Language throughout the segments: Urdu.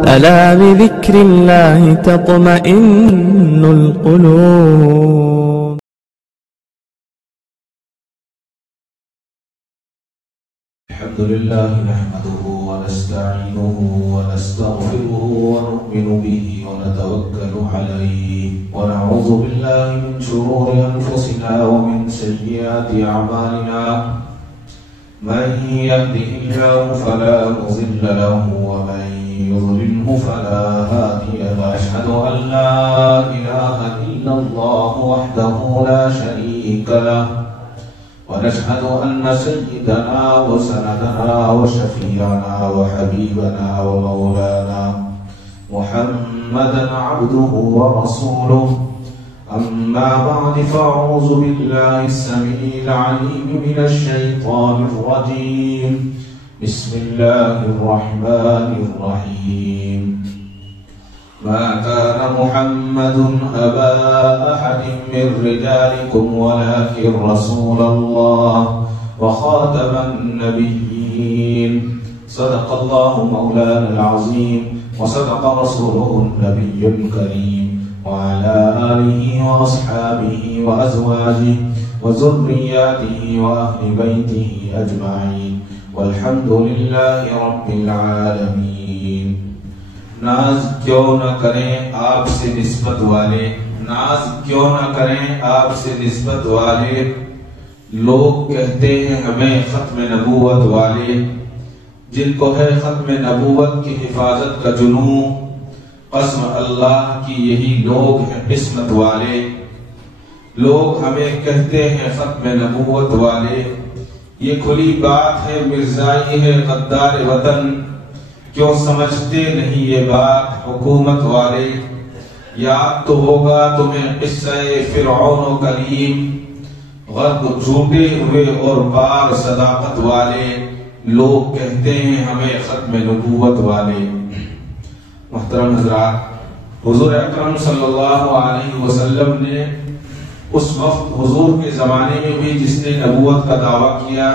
ألا بذكر الله تطمئن القلوب. الحمد لله نحمده ونستعينه ونستغفره ونؤمن به ونتوكل عليه ونعوذ بالله من شرور أنفسنا ومن سيئات أعمالنا. من يهده الله فلا مضل له ومن يضلله فلا هادي له. أشهد أن لا إله إلا الله وحده لا شريك له ونشهد أن سيدنا وسندنا وشفيعنا وحبيبنا ومولانا محمدا عبده ورسوله. أما بعد فأعوذ بالله السميع العليم من الشيطان الرجيم. بسم الله الرحمن الرحيم. ما كان محمد أبا أحد من رجالكم ولكن رسول الله وخاتم النبيين. صدق الله مولانا العظيم وصدق رسوله النبي الكريم وعلى آله وأصحابه وأزواجه وذرياته وأهل بيته أجمعين والحمد لله رب العالمين. ناز کیوں نہ کریں آپ سے نسبت والے، ناز کیوں نہ کریں آپ سے نسبت والے، لوگ کہتے ہیں ہمیں ختم نبوت والے. جن کو ہے ختم نبوت کی حفاظت کا جنون، قسم اللہ کی یہی لوگ ہیں قسمت والے. لوگ ہمیں کہتے ہیں ختم نبوت والے، یہ کھلی بات ہے مرزائی ہے غدار وطن. کیوں سمجھتے نہیں یہ بات حکومت والے. یاد تو ہوگا تمہیں قصہ فرعون و کلیم، غرب جھوٹے ہوئے اور پار صداقت والے. لوگ کہتے ہیں ہمیں ختم نبوت والے. محترم حضرات، حضور اکرم صلی اللہ علیہ وسلم نے اس وقت حضور کے زمانے میں بھی جس نے نبوت کا دعویٰ کیا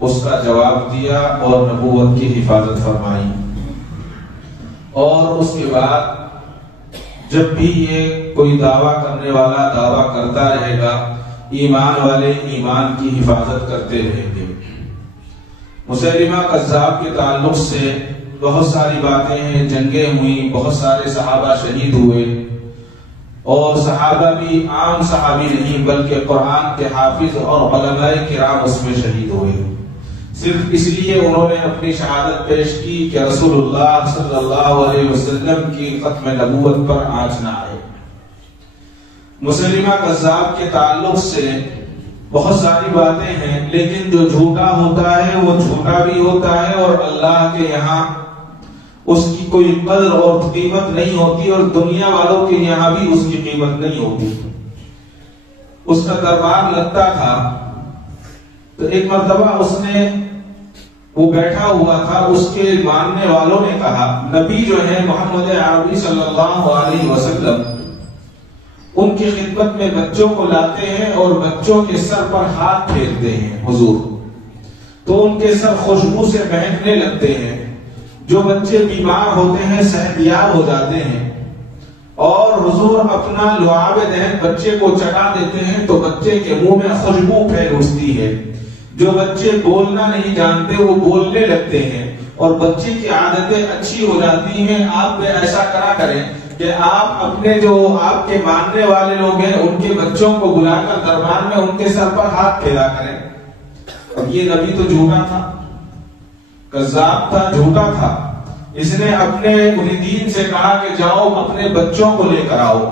اس کا جواب دیا اور نبوت کی حفاظت فرمائی. اور اس کے بعد جب بھی یہ کوئی دعویٰ کرنے والا دعویٰ کرتا رہے گا، ایمان والے ایمان کی حفاظت کرتے رہیں گے. مسیلمہ کذاب کے تعلق سے بہت ساری باتیں ہیں، جنگیں ہوئیں، بہت سارے صحابہ شہید ہوئے، اور صحابہ بھی عام صحابی نہیں بلکہ قرآن کے حافظ اور علماء کرام اس میں شہید ہوئے. صرف اس لیے انہوں نے اپنی شہادت پیش کی کہ رسول اللہ صلی اللہ علیہ وسلم کی ختم نبوت پر آنچ نہ آئے. مسلمہ کذاب کے تعلق سے بہت ساری باتیں ہیں، لیکن جو جھوٹا ہوتا ہے وہ جھوٹا بھی ہوتا ہے اور اللہ کے یہاں اس کی کوئی قدر اور قیمت نہیں ہوتی، اور دنیا والوں کے یہاں بھی اس کی قیمت نہیں ہوتی. اس کا دربار لگتا تھا تو ایک مرتبہ اس نے، وہ بیٹھا ہوا تھا، اس کے ماننے والوں نے کہا نبی جو ہے محمد عربی صلی اللہ علیہ وسلم ان کی خدمت میں بچوں کو لاتے ہیں اور بچوں کے سر پر ہاتھ پھیرتے ہیں حضور، تو ان کے سر خوشبو سے مہکنے لگتے ہیں. جو بچے بیمار ہوتے ہیں صحتیاب ہو جاتے ہیں، اور حضور اپنا لعاب دہن بچے کو چٹا دیتے ہیں تو بچے کے منہ میں خوشبو پھیل اٹھتی ہے. جو بچے بولنا نہیں جانتے وہ بولنے لگتے ہیں، اور بچے کی عادتیں اچھی ہو جاتی ہیں. آپ بھی ایسا کرا کریں کہ آپ اپنے جو آپ کے ماننے والے لوگ ہیں ان کے بچوں کو بلا کر دربار میں ان کے سر پر ہاتھ پھیرا کریں. اب یہ نبی تو جھوٹا تھا، کذاب تھا، جھوٹا تھا. اس نے اپنے مریدین سے کہا کہ جاؤ اپنے بچوں کو لے کر آؤ.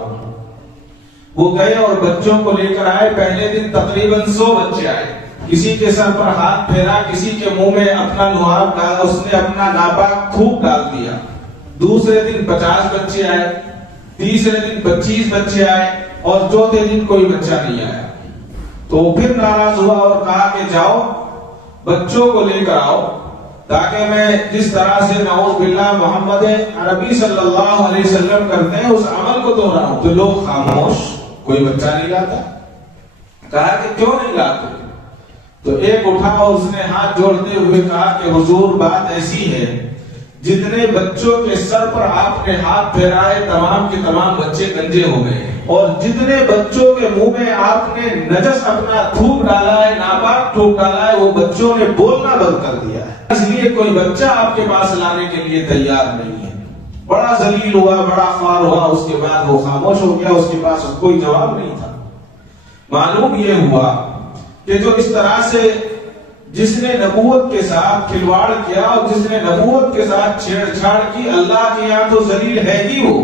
وہ گئے اور بچوں کو لے کر آئے. پہلے دن تقریباً 100 بچے آئے. کسی کے سر پر ہاتھ پھیرا، کسی کے منہ میں اپنا لعاب ڈالا، اس نے اپنا ناپاک تھوک ڈال دیا. دوسرے دن 50 بچے آئے، تیسرے دن 25 بچے آئے، اور چوتھے دن کوئی بچہ نہیں آیا. تو پھر ناراض ہوا اور کہا کہ جاؤ بچوں کو لے کر آؤ تاکہ میں جس طرح سے نعوذ باللہ محمد عربی صلی اللہ علیہ وسلم کرتے ہیں اس عمل کو دہراؤں. تو لوگ خاموش، کوئی بچہ نہیں لاتا. کہا کہ کیوں نہیں لاتے؟ تو ایک اٹھا اور اس نے ہاتھ جوڑتے ہوئے کہا کہ حضور بات ایسی ہے جتنے بچوں کے سر پر آپ نے ہاتھ پھیرائے تمام کے تمام بچے گنجے ہو گئے، اور جتنے بچوں کے منہ میں آپ نے نجس اپنا تھوک ڈالا ہے، ناپاک تھوک ڈالا ہے، وہ بچوں نے بولنا بند کر دیا ہے۔ اس لیے کوئی بچہ آپ کے پاس لانے کے لیے تیار نہیں ہے۔ بڑا ذلیل ہوا، بڑا خوار ہوا، اس کے بعد وہ خاموش ہو گیا، اس کے پاس کوئی جواب نہیں تھا۔ معلوم یہ ہوا کہ جو اس طرح سے جس نے نبوت کے ساتھ کھلواڑ کیا اور جس نے نبوت کے ساتھ چھیڑ چھاڑ کی، اللہ کے یہاں تو ذلیل ہے ہی، وہ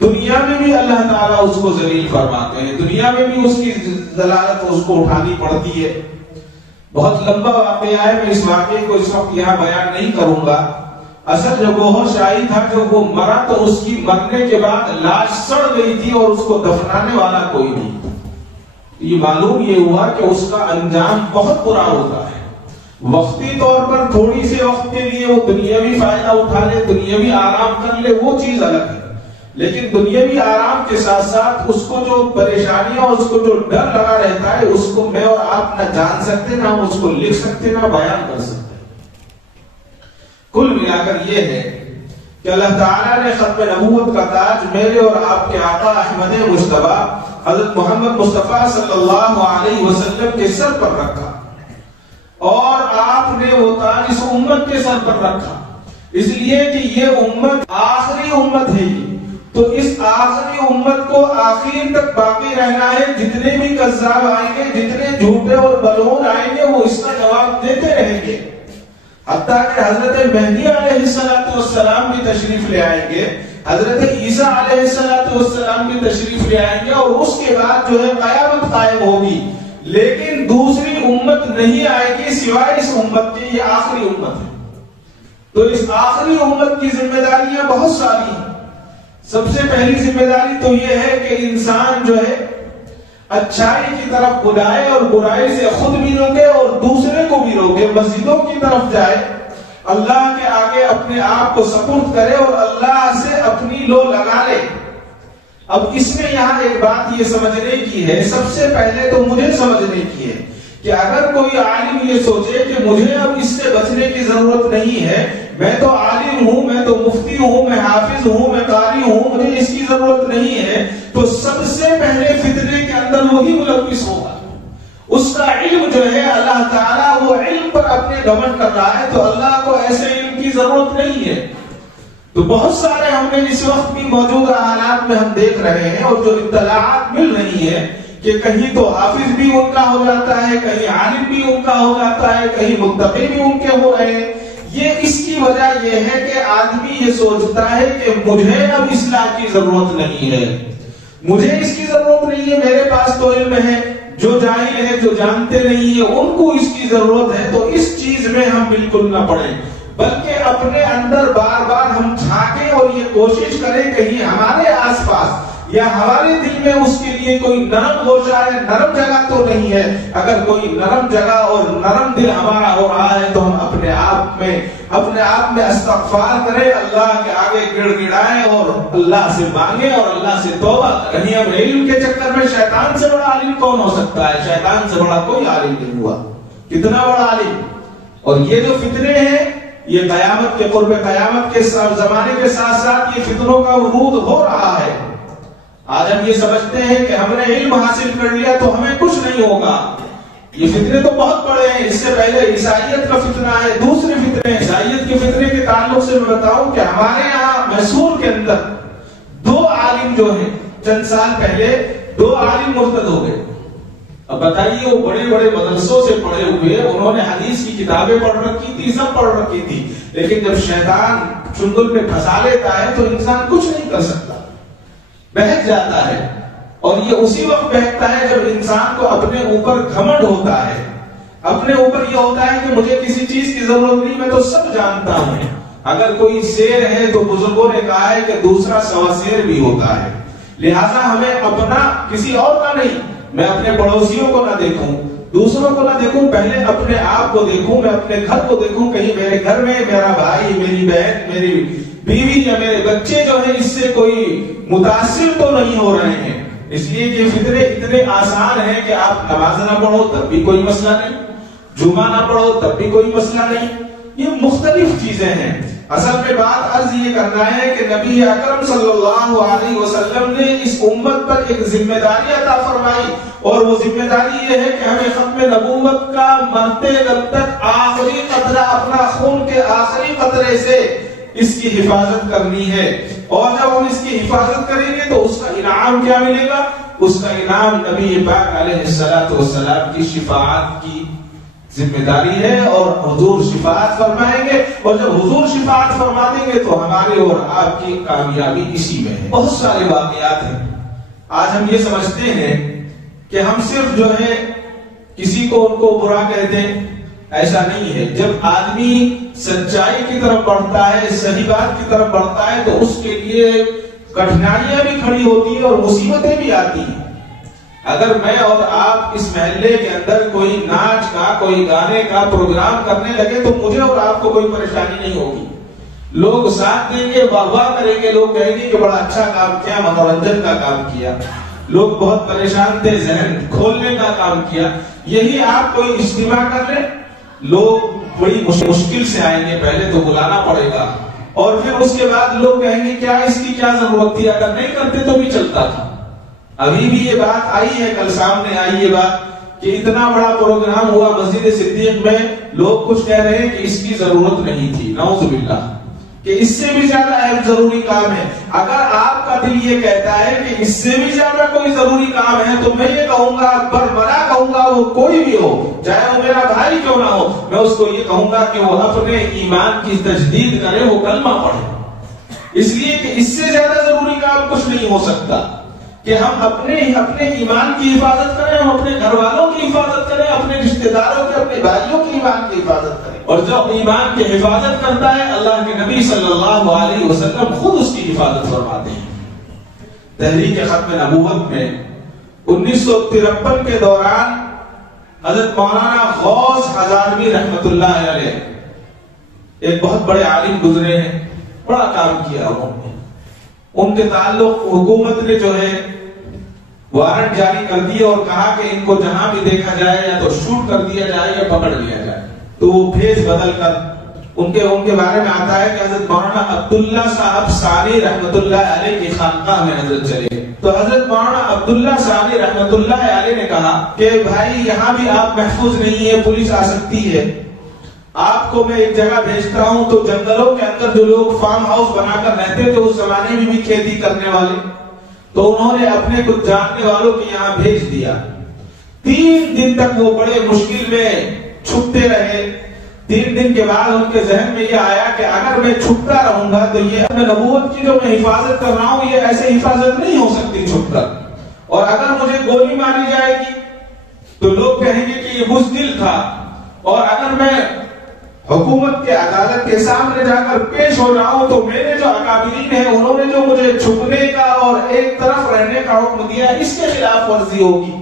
دنیا میں بھی اللہ تعالیٰ اس کو ذلیل فرماتے ہیں، دنیا میں بھی اس کی ذلالت اس کو اٹھانی پڑتی ہے۔ بہت لمبا واقعہ ہے، میں اس واقعے کو اس وقت یہاں بیان نہیں کروں گا۔ اصل جو گوہر شاہی تھا کہ وہ مرا تو اس کی مرنے کے بعد لاش سڑ گئی تھی اور اس کو دفنانے والا کوئی نہیں تھا۔ یہ معلوم یہ ہوا کہ اس کا انجام بہت برا ہوتا ہے۔ وقتی طور پر تھوڑی سی وقت کے لیے وہ دنیاوی فائدہ اٹھا لے، دنیاوی آرام کر لے، وہ چیز الگ ہے، لیکن دنیاوی آرام کے ساتھ ساتھ اس کو جو پریشانیاں، اس کو جو ڈر لگا رہتا ہے، اس کو میں اور آپ نہ جان سکتے، نہ اس کو لکھ سکتے، نہ بیان کر سکتے۔ کل ملا کر یہ ہے کہ اللہ تعالیٰ نے ختم نبوت کا تاج میرے اور آپ کے آقا احمد مجتبی حضرت محمد مصطفیٰ صلی اللہ علیہ وسلم کے سر پر رکھا، اور آپ نے وہ تاج اس امت کے سر پر رکھا، اس لیے کہ یہ امت آخری امت ہے، تو اس آخری امت کو آخر تک باقی رہنا ہے۔ جتنے بھی کذاب آئیں گے، جتنے جھوٹے اور بلعون آئیں گے، وہ اس کا جواب دیتے رہیں گے، حتیٰ کہ حضرت مہدی علیہ السلام بھی تشریف لے آئیں گے، حضرت عیسیٰ علیہ السلام بھی تشریف لے آئیں گے، اور اس کے بعد جو ہے قیامت قائم ہوگی، لیکن دوسری امت نہیں آئے گی سوائے اس امت کی۔ یہ آخری امت ہے، تو اس آخری امت کی ذمہ داریاں بہت ساری ہیں۔ سب سے پہلی ذمہ داری تو یہ ہے کہ انسان جو ہے اچھائی کی طرف بلائے اور برائی سے خود بھی روکے اور دوسرے کو بھی روکے، مسجدوں کی طرف جائے، اللہ کے آگے اپنے آپ کو سپرد کرے اور اللہ سے اپنی لو لگا لے۔ اب اس میں یہاں ایک بات یہ سمجھنے کی ہے، سب سے پہلے تو مجھے سمجھنے کی ہے کہ اگر کوئی عالم یہ سوچے کہ مجھے اب اس سے بچنے کی ضرورت نہیں ہے، میں تو عالم ہوں، میں تو مفتی ہوں، میں حافظ ہوں، میں قاری ہوں، مجھے اس کی ضرورت نہیں ہے، تو سب سے پہلے فتنے کے اندر وہی ملوث ہوگا۔ اس کا علم جو ہے، اللہ تعالیٰ وہ علم پر اپنے گھمنڈ کر رہا ہے، تو اللہ کو ایسے علم کی ضرورت نہیں ہے۔ تو بہت سارے ہم نے اس وقت بھی موجودہ حالات میں ہم دیکھ رہے ہیں، اور جو اطلاعات مل رہی ہے کہ کہیں تو حافظ بھی ان کا ہو جاتا ہے، کہیں عالم بھی ان کا ہو جاتا ہے، کہیں متقی بھی ان کے ہو رہے ہیں۔ یہ اس کی وجہ یہ ہے کہ آدمی یہ سوچتا ہے کہ مجھے اب اصلاح کی ضرورت نہیں ہے، مجھے اس کی ضرورت نہیں ہے، میرے پاس تو علم ہے، جو جاہل ہے، جو جانتے نہیں ہیں، ان کو اس کی ضرورت ہے۔ تو اس چیز میں ہم بالکل نہ پڑیں، بلکہ اپنے اندر بار بار ہم جھانکیں اور یہ کوشش کریں کہیں ہمارے آس پاس یا ہمارے دل میں اس کے لیے کوئی نرم گوشہ ہے، نرم جگہ تو نہیں ہے۔ اگر کوئی نرم جگہ اور نرم دل ہمارا ہو رہا ہے تو ہم اپنے آپ میں استغفار کریں، اللہ کے آگے گڑ گڑائیں اور اللہ سے مانگیں اور اللہ سے توبہ کریں۔ اب علم کے چکر میں شیطان سے بڑا عالم کون ہو سکتا ہے؟ شیطان سے بڑا کوئی عالم نہیں ہوا، کتنا بڑا عالم۔ اور یہ جو فتنے ہیں، یہ قیامت کے قرب قیامت کے زمانے کے ساتھ ساتھ یہ فتنوں کا ورود ہو رہا ہے۔ آج ہم یہ سمجھتے ہیں کہ ہم نے علم حاصل کر لیا تو ہمیں کچھ نہیں ہوگا۔ یہ فتنے تو بہت بڑے ہیں۔ اس سے پہلے عیسائیت کا فتنہ ہے، دوسرے فتنے، عیسائیت کے فتنے کے تعلق سے میں بتاؤں کہ ہمارے یہاں میسور کے اندر 2 عالم جو ہیں، چند سال پہلے 2 عالم مرتد ہو گئے۔ اب بتائیے، وہ بڑے بڑے مدرسوں سے پڑھے ہوئے، انہوں نے حدیث کی کتابیں پڑھ رکھی تھی، سب پڑھ رکھی تھی، لیکن جب شیطان چنگل میں پھنسا لیتا ہے تو انسان کچھ نہیں کر سکتا، بہک جاتا ہے۔ اور یہ اسی وقت بہکتا ہے جب انسان کو اپنے اوپر گھمنڈ ہوتا ہے، اپنے اوپر یہ ہوتا ہے کہ مجھے کسی چیز کی ضرورت نہیں، میں تو سب جانتا ہوں۔ اگر کوئی شیر ہے تو بزرگوں نے کہا ہے کہ دوسرا سوا شیر بھی ہوتا ہے، لہذا ہمیں اپنا کسی اور کا نہیں، میں اپنے پڑوسیوں کو نہ دیکھوں، دوسروں کو نہ دیکھوں، پہلے اپنے آپ کو دیکھوں، میں اپنے گھر کو دیکھوں، کہیں میرے گھر میں میرا بھائی، میری بہن، میری بیوی یا میرے بچے جو ہیں اس سے کوئی متاثر تو نہیں ہو رہے ہیں۔ اس لیے یہ فتنے اتنے آسان ہیں کہ آپ نماز نہ پڑھو تب بھی کوئی مسئلہ نہیں، جمعہ نہ پڑھو تب بھی کوئی مسئلہ نہیں، یہ مختلف چیزیں ہیں۔ اصل میں بات عرض یہ کرنا ہے کہ نبی اکرم صلی اللہ علیہ وسلم نے اس امت پر ایک ذمہ داری عطا فرمائی، اور وہ ذمہ داری یہ ہے کہ ہمیں ختم نبوت کا مرتے دم تک آخری قطرہ اپنا خون کے آخری قطرے سے اس کی حفاظت کرنی ہے، اور جب ہم اس کی حفاظت کریں گے تو اس کا انعام کیا ملے گا؟ اس کا انعام نبی پاک علیہ السلام کی شفاعت کی ذمہ داری ہے، اور حضور شفاعت فرمائیں گے، اور جب حضور شفاعت فرما دیں گے تو ہمارے اور آپ کی کامیابی اسی میں ہے۔ بہت سارے واقعات ہیں، آج ہم یہ سمجھتے ہیں کہ ہم صرف جو ہے کسی کو ان کو برا کہتے ہیں، ایسا نہیں ہے۔ جب آدمی سچائی کی طرف بڑھتا ہے، صحیح بات کی طرف بڑھتا ہے، تو اس کے لیے کٹھنائیاں بھی کھڑی ہوتی ہیں اور مصیبتیں بھی آتی ہیں۔ اگر میں اور آپ اس محلے کے اندر کوئی ناچ کا، کوئی گانے کا پروگرام کرنے لگے تو مجھے اور آپ کو کوئی پریشانی نہیں ہوگی، لوگ ساتھ دیں گے، واہ کریں گے، لوگ کہیں گے کہ بڑا اچھا کام کیا، منورنجن کا کام کیا، لوگ بہت پریشان تھے، ذہن کھولنے کا کام کیا۔ یہی آپ کوئی اجتماع کر لیں، لوگ بڑی مشکل سے آئیں گے، پہلے تو بلانا پڑے گا، اور پھر اس کے بعد لوگ کہیں گے کیا اس کی کیا ضرورت تھی، اگر نہیں کرتے تو بھی چلتا تھا۔ ابھی بھی یہ بات آئی ہے، کل سامنے آئی یہ بات کہ اتنا بڑا پروگرام ہوا مسجد صدیق میں، لوگ کچھ کہہ رہے ہیں کہ اس کی ضرورت نہیں تھی، نعوذ باللہ، کہ اس سے بھی زیادہ اہم ضروری کام ہے۔ اگر آپ کا دل یہ کہتا ہے کہ اس سے بھی زیادہ کوئی ضروری کام ہے تو میں یہ کہوں گا، بربلا کہوں گا، وہ کوئی بھی ہو، چاہے وہ میرا بھائی کیوں نہ ہو، میں اس کو یہ کہوں گا کہ وہ اپنے ایمان کی تجدید کرے، وہ کلمہ پڑھے، اس لیے کہ اس سے زیادہ ضروری کام کچھ نہیں ہو سکتا کہ ہم اپنے ایمان کی حفاظت کریں، ہم اپنے گھر والوں کی حفاظت کریں، اپنے رشتہ داروں کے، اپنے بھائیوں کی ایمان کی حفاظت کریں۔ اور جو ایمان کی حفاظت کرتا ہے، اللہ کے نبی صلی اللہ علیہ وسلم خود اس کی حفاظت فرماتے ہیں۔ تحریک ختم نبوت میں 1953 کے دوران حضرت مولانا غوث ہزاروی رحمت اللہ علیہ ایک بہت بڑے عالم گزرے ہیں، بڑا کام کیا انہوں نے۔ ان کے تعلق حکومت نے جو ہے وارنٹ جاری کر دیا اور کہا کہ ان کو جہاں بھی دیکھا جائے یا تو شوٹ کر دیا جائے یا پکڑ لیا جائے، تو وہ بھیس بدل کر ان کے بارے میں آتا ہے کہ حضرت مولانا عبداللہ صاحب ثانی رحمت اللہ علیہ کی خانقاہ میں حضرت چلے، تو حضرت مولانا عبداللہ ثانی رحمت اللہ علیہ نے کہا کہ بھائی یہاں بھی آپ محفوظ نہیں ہے، پولیس آ سکتی ہے، آپ کو میں ایک جگہ بھیجتا ہوں۔ تو جنگلوں کے اندر جو لوگ فارم ہاؤس بنا کر رہتے تھے اس زمانے میں بھی کھیتی کرنے والے، تو انہوں نے اپنے کچھ جاننے والوں کے یہاں بھیج دیا۔ 3 دن تک وہ بڑے مشکل میں چھپتے رہے۔ 3 دن کے بعد ان کے ذہن میں یہ آیا کہ اگر میں چھپتا رہوں گا تو یہ اپنے نبوت کی جو میں حفاظت کر رہا ہوں، یہ ایسے حفاظت نہیں ہو سکتی چھپ کر، اور اگر مجھے گولی ماری جائے گی تو لوگ کہیں گے کہ یہ بزدل تھا، اور اگر میں حکومت کے عدالت کے سامنے جا کر پیش ہو جاؤں تو میرے جو اکابرین ہیں انہوں نے جو مجھے چھپنے کا اور ایک طرف رہنے کا حکم دیا، اس کے خلاف ورزی ہوگی۔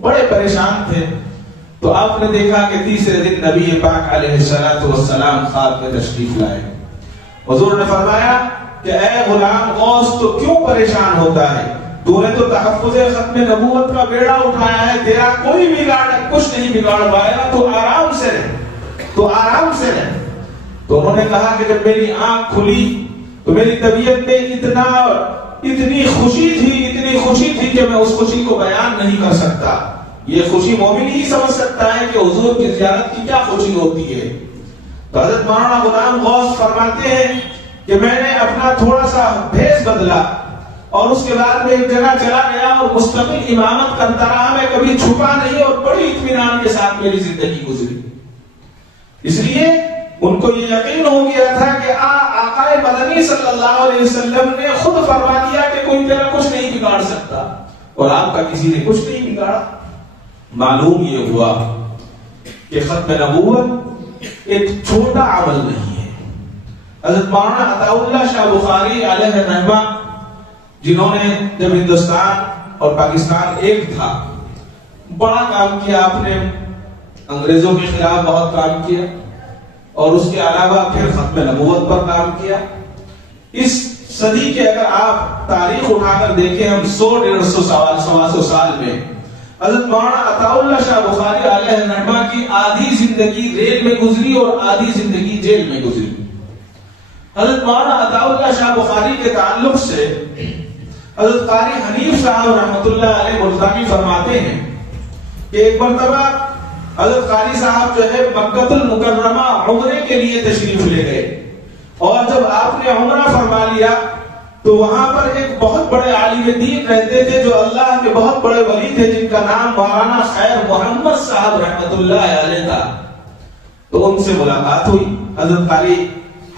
بڑے پریشان تھے۔ تو آپ نے دیکھا کہ تیسرے دن نبی پاک علیہ السلام خواب میں تشریف لائے۔ حضور نے فرمایا کہ اے غلام غوث، تو کیوں پریشان ہوتا ہے؟ تو نے تو تحفظ ختم نبوت کا بیڑا اٹھایا ہے، تیرا کوئی بگاڑ کچھ نہیں بگاڑ پائے گا، تو آرام سے رہ، تو آرام سے رہ۔ تو انہوں نے کہا کہ جب میری آنکھ کھلی تو میری طبیعت میں اتنی خوشی تھی کہ میں اس خوشی کو بیان نہیں کر سکتا۔ یہ خوشی مومن ہی سمجھ سکتا ہے کہ حضور کی زیارت کی کیا خوشی ہوتی ہے۔ تو حضرت مولانا غلام غوث فرماتے ہیں کہ میں نے اپنا تھوڑا سا بھیس بدلا اور اس کے بعد میں ایک جگہ چلا گیا اور مستقل امامت کرتا رہا، میں کبھی چھپا نہیں اور بڑی اطمینان کے ساتھ میری زندگی گزری۔ اس لیے ان کو یہ یقین ہو گیا تھا کہ آقا مدنی صلی اللہ علیہ وسلم نے خود فرما دیا کہ کوئی تیرا کچھ نہیں بگاڑ سکتا، اور آپ کا کسی نے کچھ نہیں بگاڑا۔ معلوم یہ ہوا کہ ختم نبوت ایک چھوٹا عمل نہیں ہے۔ حضرت مولانا عطا اللہ شاہ بخاری علیہ رحمہ، جنہوں نے جب ہندوستان اور پاکستان ایک تھا بڑا کام کیا، آپ نے انگریزوں کے خلاف بہت کام کیا، اور اس کے علاوہ پھر ختم نبوت پر کام کیا۔ اس صدی کے اگر آپ تاریخ اٹھا کر دیکھیں، ہم 100-150 سال میں حضرت مولانا عطا اللہ شاہ بخاری علیہ رحمہ کی آدھی زندگی ریل میں گزری اور آدھی زندگی جیل میں گزری۔ حضرت مولانا عطا اللہ شاہ بخاری کے تعلق سے حضرت قاری حنیف صاحب رحمۃ اللہ علیہ ملتانی فرماتے ہیں کہ ایک مرتبہ حضرت قاری صاحب جو ہے مکہ المکرمہ عمرے کے لیے تشریف لے گئے، اور جب آپ نے عمرہ فرما لیا تو وہاں پر ایک بہت بڑے عالم دین رہتے تھے جو اللہ کے بہت بڑے ولی تھے، جن کا نام مولانا خیر محمد صاحب رحمۃ اللہ علیہ تھا۔ تو ان سے ملاقات ہوئی حضرت قاری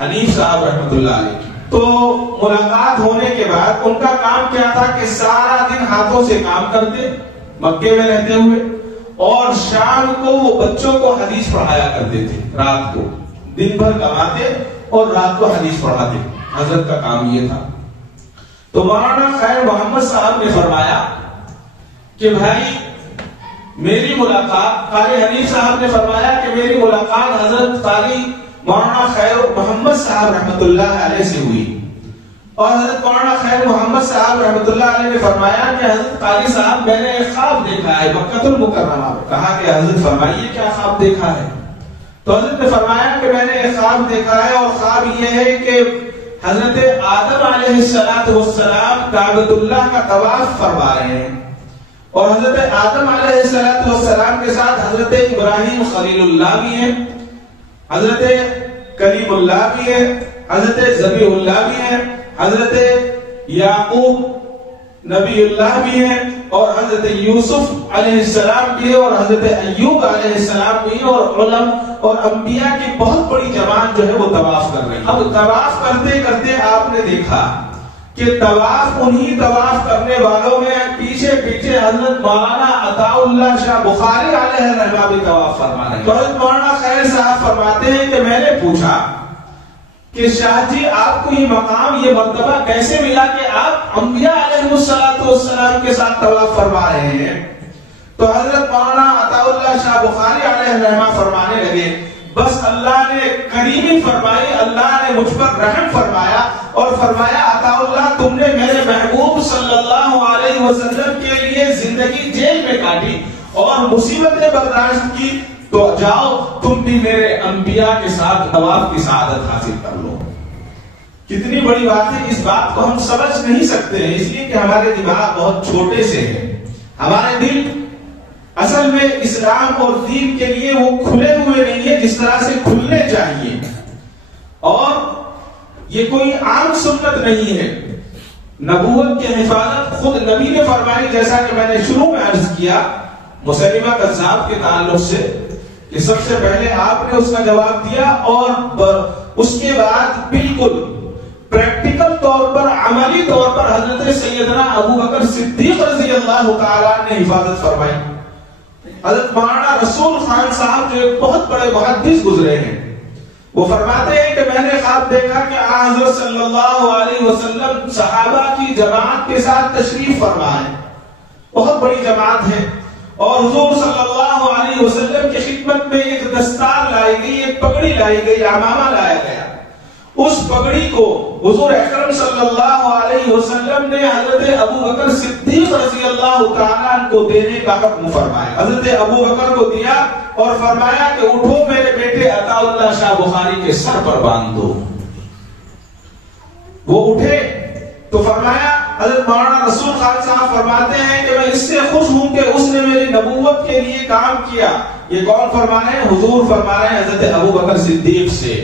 حنیف صاحب رحمۃ اللہ علیہ۔ تو ملاقات ہونے کے بعد ان کا کام کیا تھا کہ سارا دن ہاتھوں سے کام کرتے مکے میں رہتے ہوئے، اور شام کو وہ بچوں کو حدیث پڑھایا کرتے تھے، رات کو دن بھر کماتے اور رات کو حدیث پڑھاتے، حضرت کا کام یہ تھا۔ تو مولانا خیر محمد صاحب نے فرمایا کہ بھائی میری ملاقات، قاری حنیف صاحب نے فرمایا کہ میری ملاقات حضرت قاری مولانا خیر محمد صاحب رحمۃ اللہ علیہ سے ہوئی، اور حضرت مولانا خیر محمد صاحب رحمۃ اللہ علیہ نے فرمایا کہ حضرت قاری صاحب میں نے ایک خواب دیکھا ہے مکہ المکرمہ میں۔ کہا کہ حضرت فرمائیے کیا خواب دیکھا ہے؟ تو حضرت نے فرمایا کہ میں نے ایک خواب دیکھا ہے، اور خواب یہ ہے کہ حضرت آدم علیہ السلام کعبۃ اللہ کا طواف فرما رہے ہیں، اور حضرت آدم علیہ السلام کے ساتھ حضرت ابراہیم خلیل اللہ بھی ہیں، حضرت کلیم اللہ بھی ہے، حضرت ذبیح اللہ بھی ہے، حضرت یعقوب نبی اللہ بھی ہے، اور حضرت یوسف علیہ السلام بھی ہے، اور حضرت ایوب علیہ السلام بھی ہے، اور علم اور انبیاء کی بہت بڑی جماعت جو ہے وہ طواف کر رہی ہے۔ اب طواف کرتے کرتے آپ نے دیکھا کہ طواف انہی طواف کرنے والوں میں پیچھے پیچھے حضرت مولانا عطا اللہ شاہ بخاری علیہ الرحمہ بھی طواف فرما رہے ہیں۔ تو حضرت مولانا خیر صاحب فرماتے ہیں کہ میں نے پوچھا کہ شاہ جی آپ کو یہ مقام، یہ مرتبہ کیسے ملا کہ آپ انبیاء علیہ السلام کے ساتھ طواف فرما رہے ہیں؟ تو حضرت مولانا عطا اللہ شاہ بخاری علیہ الرحمہ فرمانے لگے بس اللہ نے کریمی فرمائی، اللہ نے مجھ پر رحم فرمایا اور فرمایا عطا اللہ تم نے میرے محبوب صلی اللہ علیہ وسلم کے لیے زندگی جیل میں کاٹی اور مصیبتیں برداشت کی، تو جاؤ تم بھی میرے انبیاء کے ساتھ طواف کی سعادت حاصل کر لو۔ کتنی بڑی بات ہے، اس بات کو ہم سمجھ نہیں سکتے ہیں، اس لیے کہ ہمارے دماغ بہت چھوٹے سے ہیں، ہمارے دل اصل میں اسلام اور دین کے لیے وہ کھلے ہوئے نہیں ہے جس طرح سے کھلنے چاہیے، اور یہ کوئی عام سنت نہیں ہے۔ نبوت کی حفاظت خود نبی نے فرمائی، جیسا کہ میں نے شروع میں عرض کیا مسیلمہ کذاب کے تعلق سے کہ سب سے پہلے آپ نے اس کا جواب دیا، اور اس کے بعد بالکل پریکٹیکل طور پر، عملی طور پر حضرت سیدنا ابو بکر صدیق رضی اللہ تعالیٰ نے حفاظت فرمائی۔ حضرت مولانا رسول خان صاحب جو ایک بہت بڑے محدث گزرے ہیں، وہ فرماتے ہیں کہ میں نے خواب دیکھا کہ حضرت صلی اللہ علیہ وسلم صحابہ کی جماعت کے ساتھ تشریف فرما ہے، بہت بڑی جماعت ہے، اور حضور صلی اللہ علیہ وسلم کی خدمت میں ایک دستار لائی گئی، ایک پگڑی لائی گئی، عمامہ لایا گیا۔ اس پگڑی کو حضور اکرم صلی اللہ علیہ وسلم نے حضرت ابو بکر صدیق رضی اللہ تعالیٰ کو دینے کا حکم فرمایا۔ حضرت ابو بکر کو دیا اور فرمایا کہ اٹھو میرے بیٹے عطا اللہ شاہ بخاری کے سر پر باندھ دو۔ وہ اٹھے تو فرمایا، حضرت مولانا رسول خان صاحب فرماتے ہیں کہ میں اس سے خوش ہوں کہ اس نے میری نبوت کے لیے کام کیا۔ یہ کون فرما رہے ہیں؟ حضور فرما رہے ہیں حضرت ابو بکر صدیق سے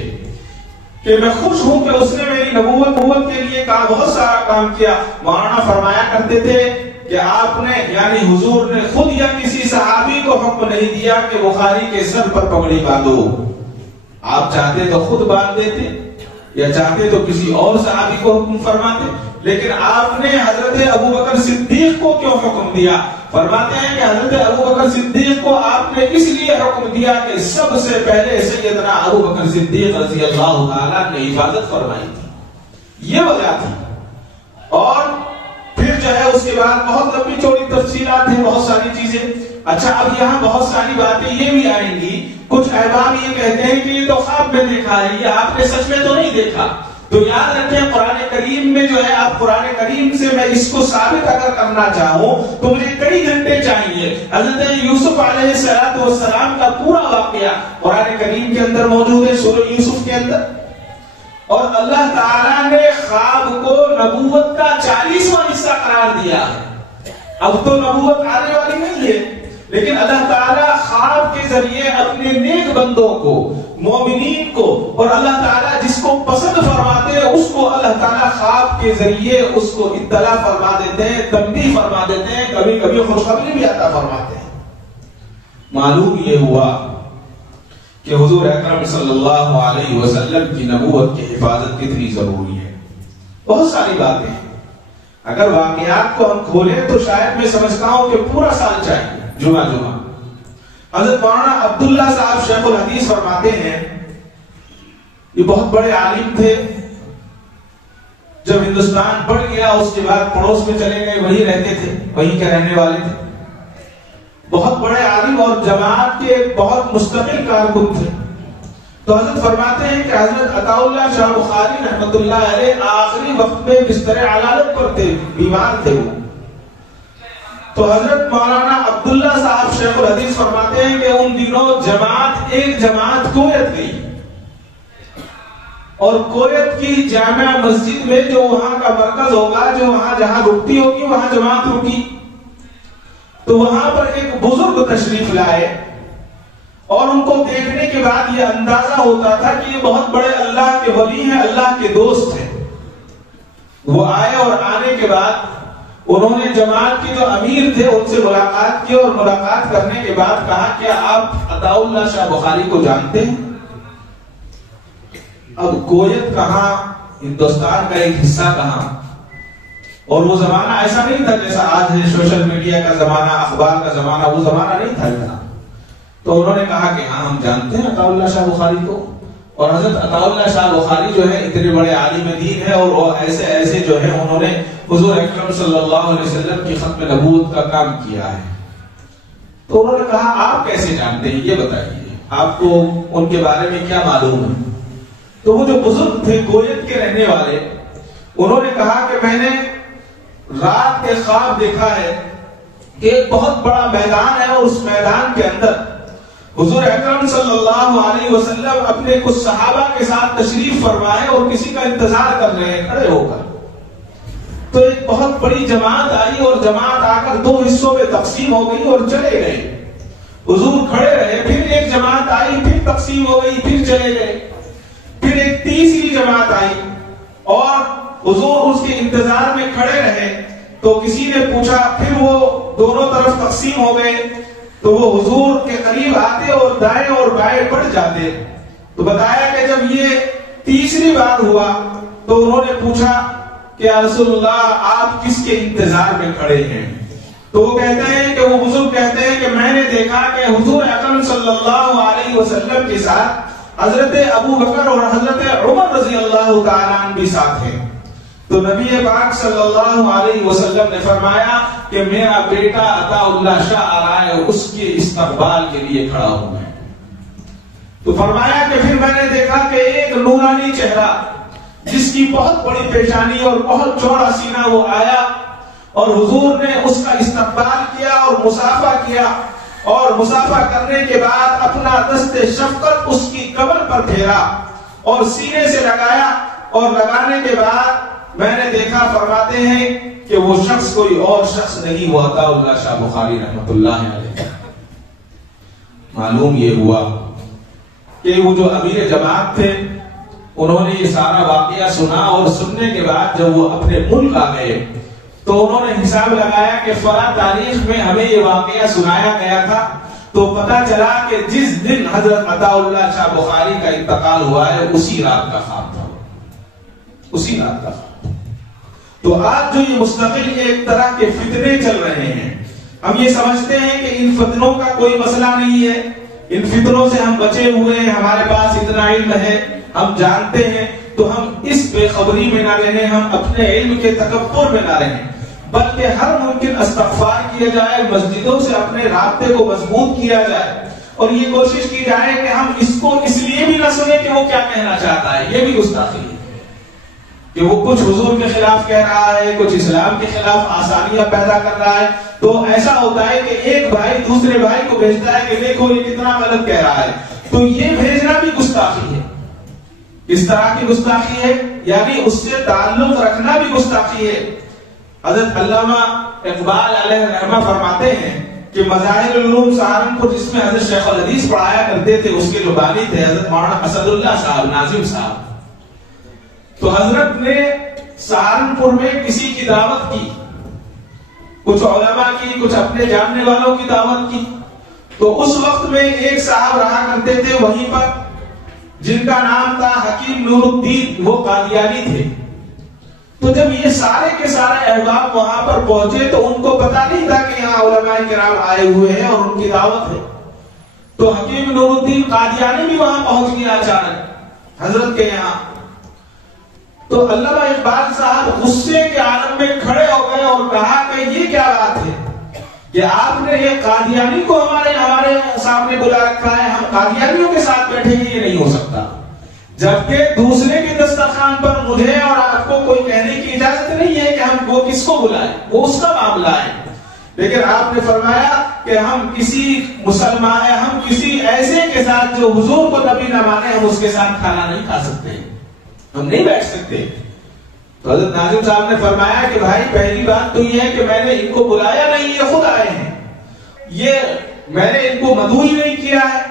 کہ میں خوش ہوں کہ اس نے میری نبوت کے لیے بہت سارا کام کیا۔ مولانا فرمایا کرتے تھے کہ آپ نے یعنی حضور نے خود یا کسی صحابی کو حکم نہیں دیا کہ بخاری کے سر پر پگڑی باندھو، آپ چاہتے تو خود باندھ دیتے یا چاہتے تو کسی اور صحابی کو حکم فرماتے، لیکن آپ نے حضرت ابو بکر صدیق کو کیوں حکم دیا؟ فرماتے ہیں کہ حضرت ابو بکر صدیق کو آپ نے اس لیے حکم دیا کہ سب سے پہلے سیدنا ابو بکر صدیق رضی اللہ تعالیٰ نے حفاظت فرمائی تھی، یہ وجہ تھی۔ اور پھر جو ہے اس کے بعد بہت لمبی چوڑی تفصیلات ہیں، بہت ساری چیزیں۔ اچھا اب یہاں بہت ساری باتیں یہ بھی آئیں گی، کچھ احباب یہ کہتے ہیں کہ یہ تو خواب میں دیکھا ہے، یہ آپ نے سچ میں تو نہیں دیکھا۔ تو یاد رکھیں قرآن کریم میں جو ہے، آپ قرآن کریم سے میں اس کو ثابت اگر کرنا چاہوں تو مجھے کئی گھنٹے چاہیے۔ حضرت یوسف علیہ السلام کا پورا واقعہ قرآن کریم کے اندر موجود ہے، سورہ یوسف کے اندر، اور اللہ تعالیٰ نے خواب کو نبوت کا 40واں حصہ قرار دیا ہے. اب تو نبوت آنے والی نہیں ہے، لیکن اللہ تعالیٰ خواب کے ذریعے اپنے نیک بندوں کو، مومنین کو، اور اللہ تعالیٰ جس کو پسند فرماتے ہیں اس کو اللہ تعالیٰ خواب کے ذریعے اس کو اطلاع فرما دیتے ہیں، تنبیہ فرما دیتے ہیں، کبھی کبھی خوشخبری بھی عطا فرماتے ہیں. معلوم یہ ہوا کہ حضور اکرم صلی اللہ علیہ وسلم کی نبوت کی حفاظت کتنی ضروری ہے. بہت ساری باتیں ہیں، اگر واقعات کو ہم کھولیں تو شاید میں سمجھتا ہوں کہ پورا سال چاہیے. جمعہ حضرت مولانا عبداللہ صاحب شیخ الحدیث فرماتے ہیں، یہ بہت بڑے عالم تھے. جب ہندوستان بڑھ گیا اس کے بعد پڑوس میں چلے گئے، وہی رہتے تھے، وہیں کے رہنے والے تھے. بہت بڑے عالم اور جماعت کے بہت مستقل کارکن تھے. تو حضرت فرماتے ہیں کہ حضرت عطا اللہ شاہ بخاری رحمۃ اللہ علیہ آخری وقت میں بستر علالت پر تھے، بیمار تھے وہ. تو حضرت مولانا عبداللہ صاحب شیخ الحدیث فرماتے ہیں کہ ان دنوں ایک جماعت کویت گئی، اور کویت کی جامع مسجد میں جو وہاں کا مرکز ہوگا، جو وہاں جہاں رکتی ہوگی وہاں جماعت رکی. تو وہاں پر ایک بزرگ تشریف لائے، اور ان کو دیکھنے کے بعد یہ اندازہ ہوتا تھا کہ یہ بہت بڑے اللہ کے ولی ہیں، اللہ کے دوست ہیں. وہ آئے اور آنے کے بعد انہوں نے جماعت کے جو امیر تھے ان سے ملاقات کی، اور ملاقات کرنے کے بعد کہا کیا آپ عطا اللہ شاہ بخاری کو جانتے ہیں؟ اب کویت کہاں، ہندوستان کا ایک حصہ کہاں، اور وہ زمانہ ایسا نہیں تھا جیسا آج ہے، سوشل میڈیا کا زمانہ، اخبار کا زمانہ، وہ زمانہ نہیں تھا اتنا. تو انہوں نے کہا کہ ہاں ہم جانتے ہیں عطا اللہ شاہ بخاری کو. اور حضرت عطا اللہ شاہ بخاری جو ہے اتنے بڑے عالم دین ہے، اور وہ ایسے ایسے جو ہے انہوں نے حضور اکرم صلی اللہ علیہ وسلم کی ختم نبوت کا کام کیا ہے. تو انہوں نے کہا آپ کیسے جانتے ہیں، یہ بتائیے، آپ کو ان کے بارے میں کیا معلوم ہے؟ تو وہ جو بزرگ تھے کویت کے رہنے والے، انہوں نے کہا کہ میں نے رات کے خواب دیکھا ہے کہ ایک بہت بڑا میدان ہے، اور اس میدان کے اندر حضور اکرم صلی اللہ علیہ وسلم اپنے کچھ صحابہ کے ساتھ تشریف فرمائے اور کسی کا انتظار کر رہے ہیں کھڑے ہو کر. تو ایک بہت بڑی جماعت آئی، اور جماعت آ کر 2 حصوں میں تقسیم ہو گئی اور چلے گئے. حضور کھڑے رہے، پھر ایک جماعت آئی، پھر تقسیم ہو گئی، پھر چلے گئے. پھر ایک تیسری جماعت آئی اور حضور اس کے انتظار میں کھڑے رہے. تو کسی نے پوچھا، پھر وہ دونوں طرف تقسیم ہو گئے، تو وہ حضور کے قریب آتے اور دائیں اور بائیں بڑھ جاتے. تو بتایا کہ جب یہ تیسری بار ہوا تو انہوں نے پوچھا کہ یا رسول اللہ آپ کس کے انتظار میں کھڑے ہیں؟ تو وہ کہتے ہیں کہ وہ بزرگ کہتے ہیں کہ میں نے دیکھا کہ حضور اکرم صلی اللہ علیہ وسلم کے ساتھ حضرت ابو بکر اور حضرت عمر رضی اللہ تعالیٰ عنہ بھی ساتھ ہیں. تو نبی پاک صلی اللہ علیہ وسلم نے فرمایا کہ میرا بیٹا عطا اللہ شاہ آ رہا ہے، اس کے استقبال کے لیے کھڑا ہوں میں. تو فرمایا کہ پھر میں نے دیکھا کہ ایک نورانی چہرہ جس کی بہت بڑی پیشانی اور بہت چوڑا سینہ وہ آیا، اور حضور نے اس کا استقبال کیا اور مصافحہ کیا، اور مصافحہ کرنے کے بعد اپنا دست شفقت اس کی کمر پر پھیرا اور سینے سے لگایا، اور لگانے کے بعد میں نے دیکھا، فرماتے ہیں کہ وہ شخص کوئی اور شخص نہیں، وہ عطا اللہ شاہ بخاری رحمۃ اللہ علیہ. معلوم یہ ہوا کہ وہ جو امیر جماعت تھے انہوں نے یہ سارا واقعہ سنا، اور سننے کے بعد جب وہ اپنے ملک آ گئے تو انہوں نے حساب لگایا کہ فلاں تاریخ میں ہمیں یہ واقعہ سنایا گیا تھا. تو پتا چلا کہ جس دن حضرت عطا اللہ شاہ بخاری کا انتقال ہوا ہے اسی رات کا خواب تھا، اسی رات کا خواب. تو آج جو یہ مستقل ایک طرح کے فتنے چل رہے ہیں، ہم یہ سمجھتے ہیں کہ ان فتنوں کا کوئی مسئلہ نہیں ہے، ان فتنوں سے ہم بچے ہوئے ہیں، ہمارے پاس اتنا علم ہے، ہم جانتے ہیں. تو ہم اس بے خبری میں نہ رہیں، ہم اپنے علم کے تکبر میں نہ رہیں، بلکہ ہر ممکن استغفار کیا جائے، مسجدوں سے اپنے رابطے کو مضبوط کیا جائے، اور یہ کوشش کی جائے کہ ہم اس کو اس لیے بھی نہ سنیں کہ وہ کیا کہنا چاہتا ہے. یہ بھی گستاخی ہے کہ وہ کچھ حضور کے خلاف کہہ رہا ہے، کچھ اسلام کے خلاف آسانیاں پیدا کر رہا ہے. تو ایسا ہوتا ہے کہ ایک بھائی دوسرے بھائی کو بھیجتا ہے کہ دیکھو یہ کتنا غلط کہہ رہا ہے. تو یہ بھیجنا بھی گستاخی ہے. کس طرح کی گستاخی ہے؟ یعنی اس سے تعلق رکھنا بھی گستاخی ہے۔ حضرت علامہ اقبال علیہ الرحمہ فرماتے ہیں کہ مظاہر العلوم سہارنپور جس میں حضرت شیخ الحدیث پڑھایا کرتے تھے، اس کے جو بانی تھے حضرت مولانا اسد اللہ صاحب ناظم صاحب، تو حضرت نے سہارنپور میں کسی کی دعوت کی، کچھ علماء کی، کچھ اپنے جاننے والوں کی دعوت کی، تو اس وقت میں ایک صاحب رہا کرتے تھے وہیں پر جن کا نام تھا حکیم نور الدین، وہ قادیانی تھے۔ تو جب یہ سارے کے سارے احباب وہاں پر پہنچے تو ان کو پتا نہیں تھا کہ یہاں علماء کرام آئے ہوئے ہیں اور ان کی دعوت ہے، تو حکیم نور الدین قادیانی بھی وہاں پہنچ گیا اچانک حضرت کے یہاں۔ تو علامہ اقبال صاحب غصے کے عالم میں کھڑے ہو گئے اور کہا کہ یہ کیا بات ہے کہ آپ نے یہ قادیانی کو ہمارے سامنے بلا رکھا ہے، ہم قادیانیوں کے ساتھ بیٹھیں گے، یہ نہیں ہو سکتا، جبکہ دوسرے کے دسترخوان پر مجھے اور آپ کو کوئی کہنے کی اجازت نہیں ہے کہ ہم وہ کس کو بلائیں، وہ اس کا معاملہ ہے۔ لیکن آپ نے فرمایا کہ ہم کسی مسلمان ہیں، ہم کسی ایسے کے ساتھ جو حضور کو نبی نہ مانے، ہم اس کے ساتھ کھانا نہیں کھا سکتے، ہم نہیں بیٹھ سکتے۔ تو حضرت ناظم صاحب نے فرمایا کہ بھائی پہلی بات تو یہ ہے کہ میں نے ان کو بلایا نہیں، یہ خود آئے ہیں، یہ میں نے ان کو مدعو ہی نہیں کیا ہے۔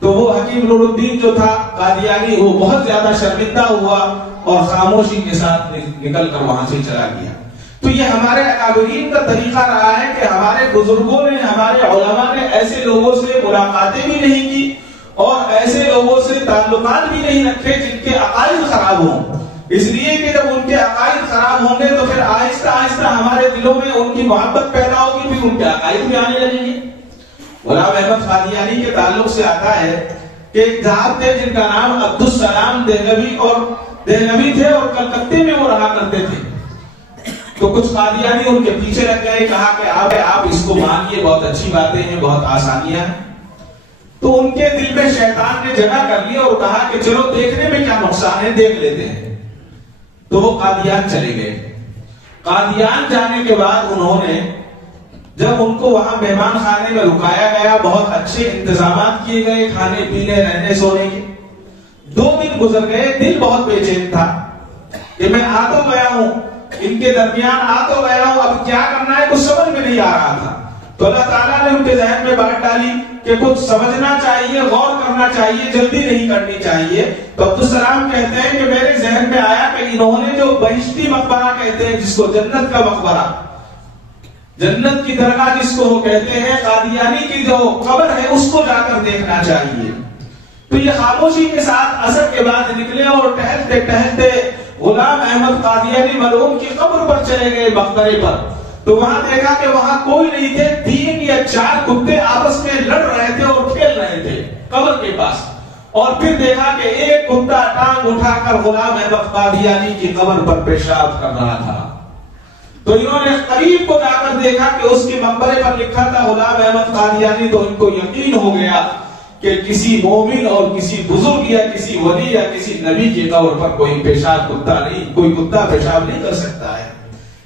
تو وہ حکیم نور الدین جو تھا قادیانی، وہ بہت زیادہ شرمندہ ہوا اور خاموشی کے ساتھ نکل کر وہاں سے چلا گیا۔ تو یہ ہمارے اکابرین کا طریقہ رہا ہے کہ ہمارے بزرگوں نے، ہمارے علماء نے ایسے لوگوں سے ملاقاتیں بھی نہیں کی اور ایسے لوگوں سے تعلقات بھی نہیں رکھے جن کے عقائد خراب ہوں، اس لیے کہ جب ان کے عقائد خراب ہوں گے تو پھر آہستہ آہستہ ہمارے دلوں میں ان کی محبت پیدا ہوگی، پھر ان کے عقائد بھی آنے لگیں گے۔ غلام احمد قادیانی کے تعلق سے آتا ہے کہ ایک صاحب تھے جن کا نام عبدالسلام دہلوی تھے اور کلکتے میں وہ رہا کرتے تھے۔ تو کچھ قادیانی ان کے پیچھے لگ گئے، کہا کہ آپ اس کو مانیے، بہت اچھی باتیں ہیں، بہت آسانیاں ہیں۔ تو ان کے دل میں شیطان نے جگہ کر لی اور کہا کہ چلو دیکھنے میں کیا نقصان ہے، دیکھ لیتے ہیں۔ تو وہ قادیان چلے گئے۔ قادیان جانے کے بعد انہوں نے جب ان کو وہاں مہمان خانے میں رکایا گیا، بہت اچھے انتظامات کیے گئے، کھانے پینے رہنے سونے کے، 2 دن گزر گئے، دل بہت بے چین تھا کہ میں آ تو گیا ہوں، ان کے درمیان آ تو گیا ہوں، اب کیا کرنا ہے کچھ سمجھ میں نہیں آ رہا تھا۔ تو اللہ تعالیٰ نے ان کے ذہن میں بات ڈالی کہ کچھ سمجھنا چاہیے، غور کرنا چاہیے، جلدی نہیں کرنی چاہیے۔ تو عبدالسلام کہتے ہیں کہ میرے ذہن میں آیا کہ انہوں نے جو بہشتی مقبرہ کہتے ہیں، جس کو جنت کا مقبرہ، جنت کی درگاہ جس کو وہ کہتے ہیں، قادیانی کی جو قبر ہے اس کو جا کر دیکھنا چاہیے۔ تو یہ خاموشی کے ساتھ عصر کے بعد نکلے اور ٹہلتے ٹہلتے غلام احمد قادیانی مرحوم کی قبر پر چلے گئے، مقبرے پر۔ تو وہاں دیکھا کہ وہاں کوئی نہیں تھے، 3 یا 4 کتے آپس میں لڑ رہے تھے اور کھیل رہے تھے قبر کے پاس۔ اور پھر دیکھا کہ ایک کتا ٹانگ اٹھا کر غلام احمد قادیانی کی قبر پر پیشاب کر رہا تھا۔ تو انہوں نے قریب کو جا کر دیکھا کہ اس کے مقبرے پر لکھا تھا غلام احمد قادیانی۔ تو ان کو یقین ہو گیا کہ کسی مومن اور کسی بزرگ یا کسی ولی یا کسی نبی کی قبر پر کوئی پیشاب کتا نہیں، کوئی کتا پیشاب نہیں کر سکتا ہے۔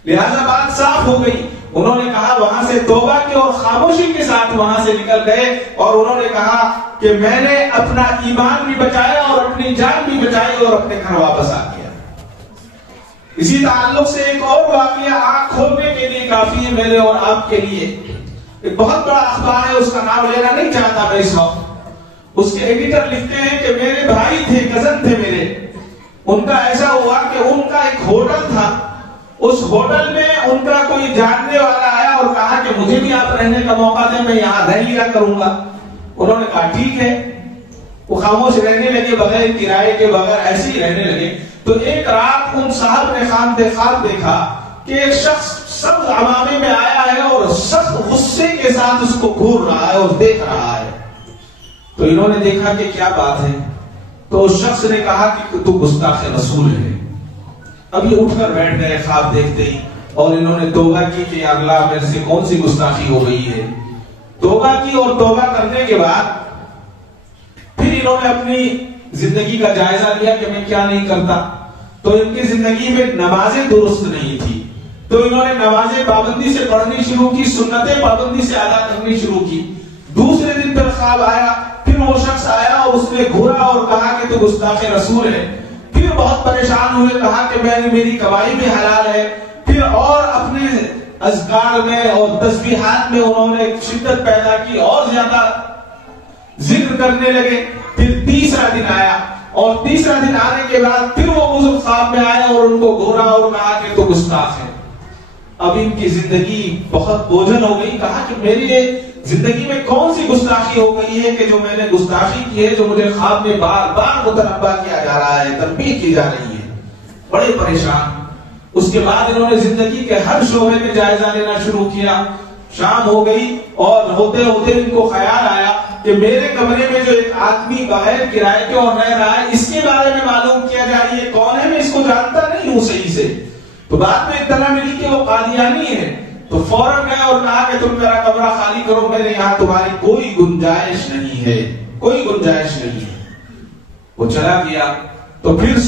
لہذا بات صاف ہو گئی۔ انہوں نے کہا وہاں سے توبہ کی اور خاموشی کے ساتھ وہاں سے نکل گئے اور انہوں نے کہا کہ میں نے اپنا ایمان بھی بچایا اور اپنی جان بھی بچائی اور اپنے گھر واپس آ گیا۔ اسی تعلق سے ایک اور واقعہ آنکھ کھولنے کے لیے کافی ہے میرے اور آپ کے لیے۔ ایک بہت بڑا اخبار ہے، اس کا نام لینا نہیں چاہتا میں اس وقت۔ اس کے ایڈیٹر لکھتے ہیں کہ میرے بھائی تھے، کزن تھے میرے، ان کا ایسا ہوا کہ ان کا ایک ہوٹل تھا، اس ہوٹل میں ان کا کوئی جاننے والا آیا اور کہا کہ مجھے بھی آپ رہنے کا موقع دیں، میں یہاں رہ لیا کروں گا۔ انہوں نے کہا ٹھیک ہے۔ وہ خاموش رہنے لگے، بغیر کرائے کے، بغیر ایسے ہی رہنے لگے۔ تو ایک رات ان صاحب نے خواب دیکھا کہ ایک شخص سبز عمامے میں آیا ہے اور سخت غصے کے ساتھ اس کو گھور رہا ہے اور دیکھ رہا ہے۔ تو انہوں نے دیکھا کہ کیا بات ہے، تو اس شخص نے کہا کہ تو گستاخ رسول ہے۔ اب یہ اٹھ کر بیٹھ گئے خواب دیکھتے ہی اور انہوں نے توبہ کی کہ یا اللہ میرے سے کون سی گستاخی ہو گئی ہے۔ توبہ کی اور توبہ کرنے کے بعد پھر انہوں نے اپنی زندگی کا جائزہ لیا کہ میں کیا نہیں کرتا۔ تو ان کی زندگی میں نمازیں درست نہیں تھی، تو انہوں نے نمازیں پابندی سے پڑھنی شروع کی، سنتیں پابندی سے ادا کرنی شروع کی۔ دوسرے دن پھر خواب آیا، پھر وہ شخص آیا اور اس نے گھورا اور کہا کہ تو گستاخ رسول ہے۔ پھر بہت پریشان ہوئے، کہا کہ میری کمائی بھی حلال ہے. پھر اور اپنے اذکار میں اور تسبیحات میں انہوں نے شدت پیدا کی اور زیادہ ذکر کرنے لگے. پھر تیسرا دن آیا اور تیسرا دن آنے کے بعد پھر وہ بزرگ خواب میں آئے اور ان کو گھورا اور کہا کہ تو گستاخ ہے. اب ان کی زندگی بہت بوجھل ہو گئی. کہا کہ میری زندگی میں کون سی گستاخی ہو گئی ہے کہ جو میں نے گستاخی کی ہے، جو مجھے خواب میں بار بار متنبہ کیا جا رہا ہے، تنبیہ کی جا رہی ہے. بڑے پریشان. اس کے بعد انہوں نے زندگی کے ہر شعبے میں جائزہ لینا شروع کیا. شام ہو گئی اور ہوتے ہوتے ان کو خیال آیا کہ میرے کمرے میں جو ایک آدمی بغیر کرائے کے اور رہ رہا ہے، اس کے بارے میں معلوم کیا جائے یہ کون ہے، میں اس کو جانتا نہیں ہوں صحیح سے. تو بعد میں اطلاع ملی کہ وہ قادیانی ہے. تو فوراً گئے اور کہا کہ تم میرا کمرہ خالی کرو، میرے یہاں تمہاری کوئی گنجائش نہیں ہے، کوئی گنجائش نہیں ہے. وہ چلا گیا. تو پھر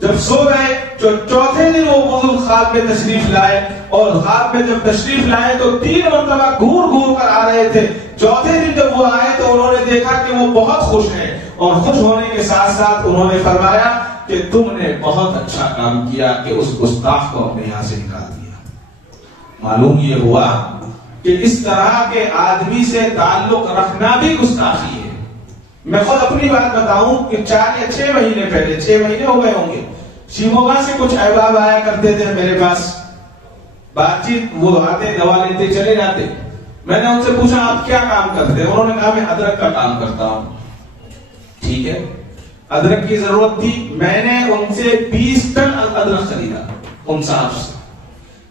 جب سو گئے جو چوتھے دن وہ بزرگ خواب میں تشریف لائے، اور خواب میں جب تشریف لائے تو 3 مرتبہ گھور گھور کر آ رہے تھے. چوتھے دن جب وہ آئے تو انہوں نے دیکھا کہ وہ بہت خوش ہیں، اور خوش ہونے کے ساتھ ساتھ انہوں نے فرمایا کہ تم نے بہت اچھا کام کیا کہ اس گستاخ کو اپنے یہاں سے نکال دیا. معلوم یہ ہوا کہ اس طرح کے آدمی سے تعلق رکھنا بھی گستاخی ہے. میں خود اپنی بات بتاؤں کہ 4 یا 6 مہینے پہلے، 6 مہینے ہو گئے ہوں گے، شیموگا سے کچھ احباب آیا کرتے تھے میرے پاس، بات چیت، وہ آتے دوا لیتے چلے جاتے. میں نے ان سے پوچھا آپ کیا کام کرتے ہیں؟ انہوں نے کہا میں ادرک کا کام کرتا ہوں. ٹھیک ہے، ادرک کی ضرورت تھی. میں نے ان سے 20 ٹن ادرک خریدا ان صاحب سے.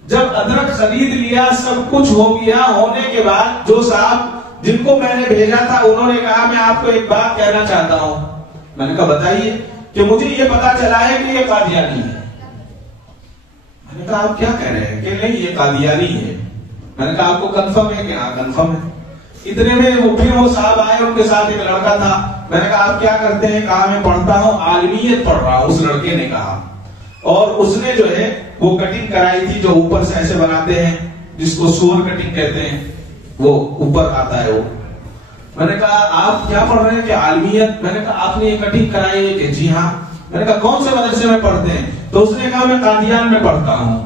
جب ادرک خرید لیا، سب کچھ ہو گیا، ہونے کے بعد جو صاحب جن کو میں نے بھیجا تھا انہوں نے کہا میں آپ کو ایک بات کہنا چاہتا ہوں. میں نے کہا بتائیے. کہ مجھے یہ پتا چلا ہے کہ یہ قادیانی ہے. میں نے کہا آپ کیا کہہ رہے ہیں؟ کہ نہیں یہ قادیانی ہے. میں نے کہا آپ کو کنفرم ہے؟ کہ ہاں کنفرم ہے. اتنے میں پھر وہ صاحب آئے، ان کے ساتھ ایک لڑکا تھا. میں نے کہا آپ کیا کرتے ہیں؟ کہا میں پڑھتا ہوں، عالمیت پڑھ رہا ہوں. اس لڑکے نے کہا. اور اس نے جو ہے وہ کٹنگ کرائی تھی جو اوپر سے ایسے بناتے ہیں، جس کو سور کٹنگ کہتے ہیں، وہ اوپر آتا ہے وہ. میں نے کہا آپ کیا پڑھ رہے ہیں؟ کہ عالمیت. میں نے کہا آپ نے یہ کٹنگ کرائی ہے؟ کہ جی ہاں. میں نے کہا کون سے مدرسے میں پڑھتے ہیں؟ تو اس نے کہا میں قادیان میں پڑھتا ہوں.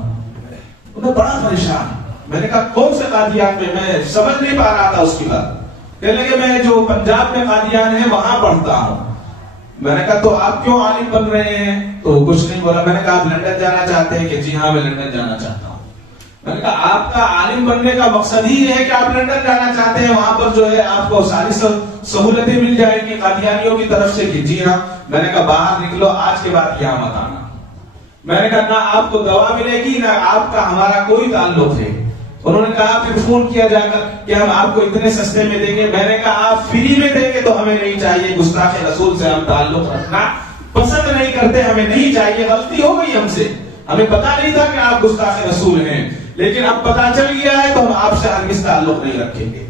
انہیں بڑا پریشان. میں نے کہا کون سے قادیان میں؟ میں سمجھ نہیں پا رہا تھا اس کی بات. کہنے لگے میں جو پنجاب میں قادیان ہے وہاں پڑھتا ہوں. میں نے کہا تو آپ کیوں عالم بن رہے ہیں؟ تو کچھ نہیں بولا. میں نے کہا آپ لندن جانا چاہتے ہیں؟ کہ جی ہاں میں لندن جانا چاہتا ہوں. میں نے کہا آپ کا عالم بننے کا مقصد ہی ہے کہ آپ لندن جانا چاہتے ہیں، وہاں پر جو ہے آپ کو ساری سہولتیں مل جائیں گی قادیانیوں کی طرف سے؟ کہ جی ہاں. میں نے کہا باہر نکلو، آج کے بعد یہاں مت آنا. میں نے کہا نہ آپ کو دوا ملے گی نہ آپ کا ہمارا کوئی تعلق ہے. انہوں نے کہا پھر فون کیا جا کر کہ ہم آپ کو اتنے سستے میں دیں گے. میں نے کہا آپ فری میں دیں گے تو ہمیں نہیں چاہیے. گستاخ رسول سے ہم تعلق رکھنا پسند نہیں کرتے، ہمیں نہیں چاہیے. غلطی ہو گئی ہم سے، ہمیں پتا نہیں تھا کہ آپ گستاخ رسول ہیں، لیکن اب پتا چل گیا ہے تو ہم آپ سے ہرگز تعلق نہیں رکھیں گے.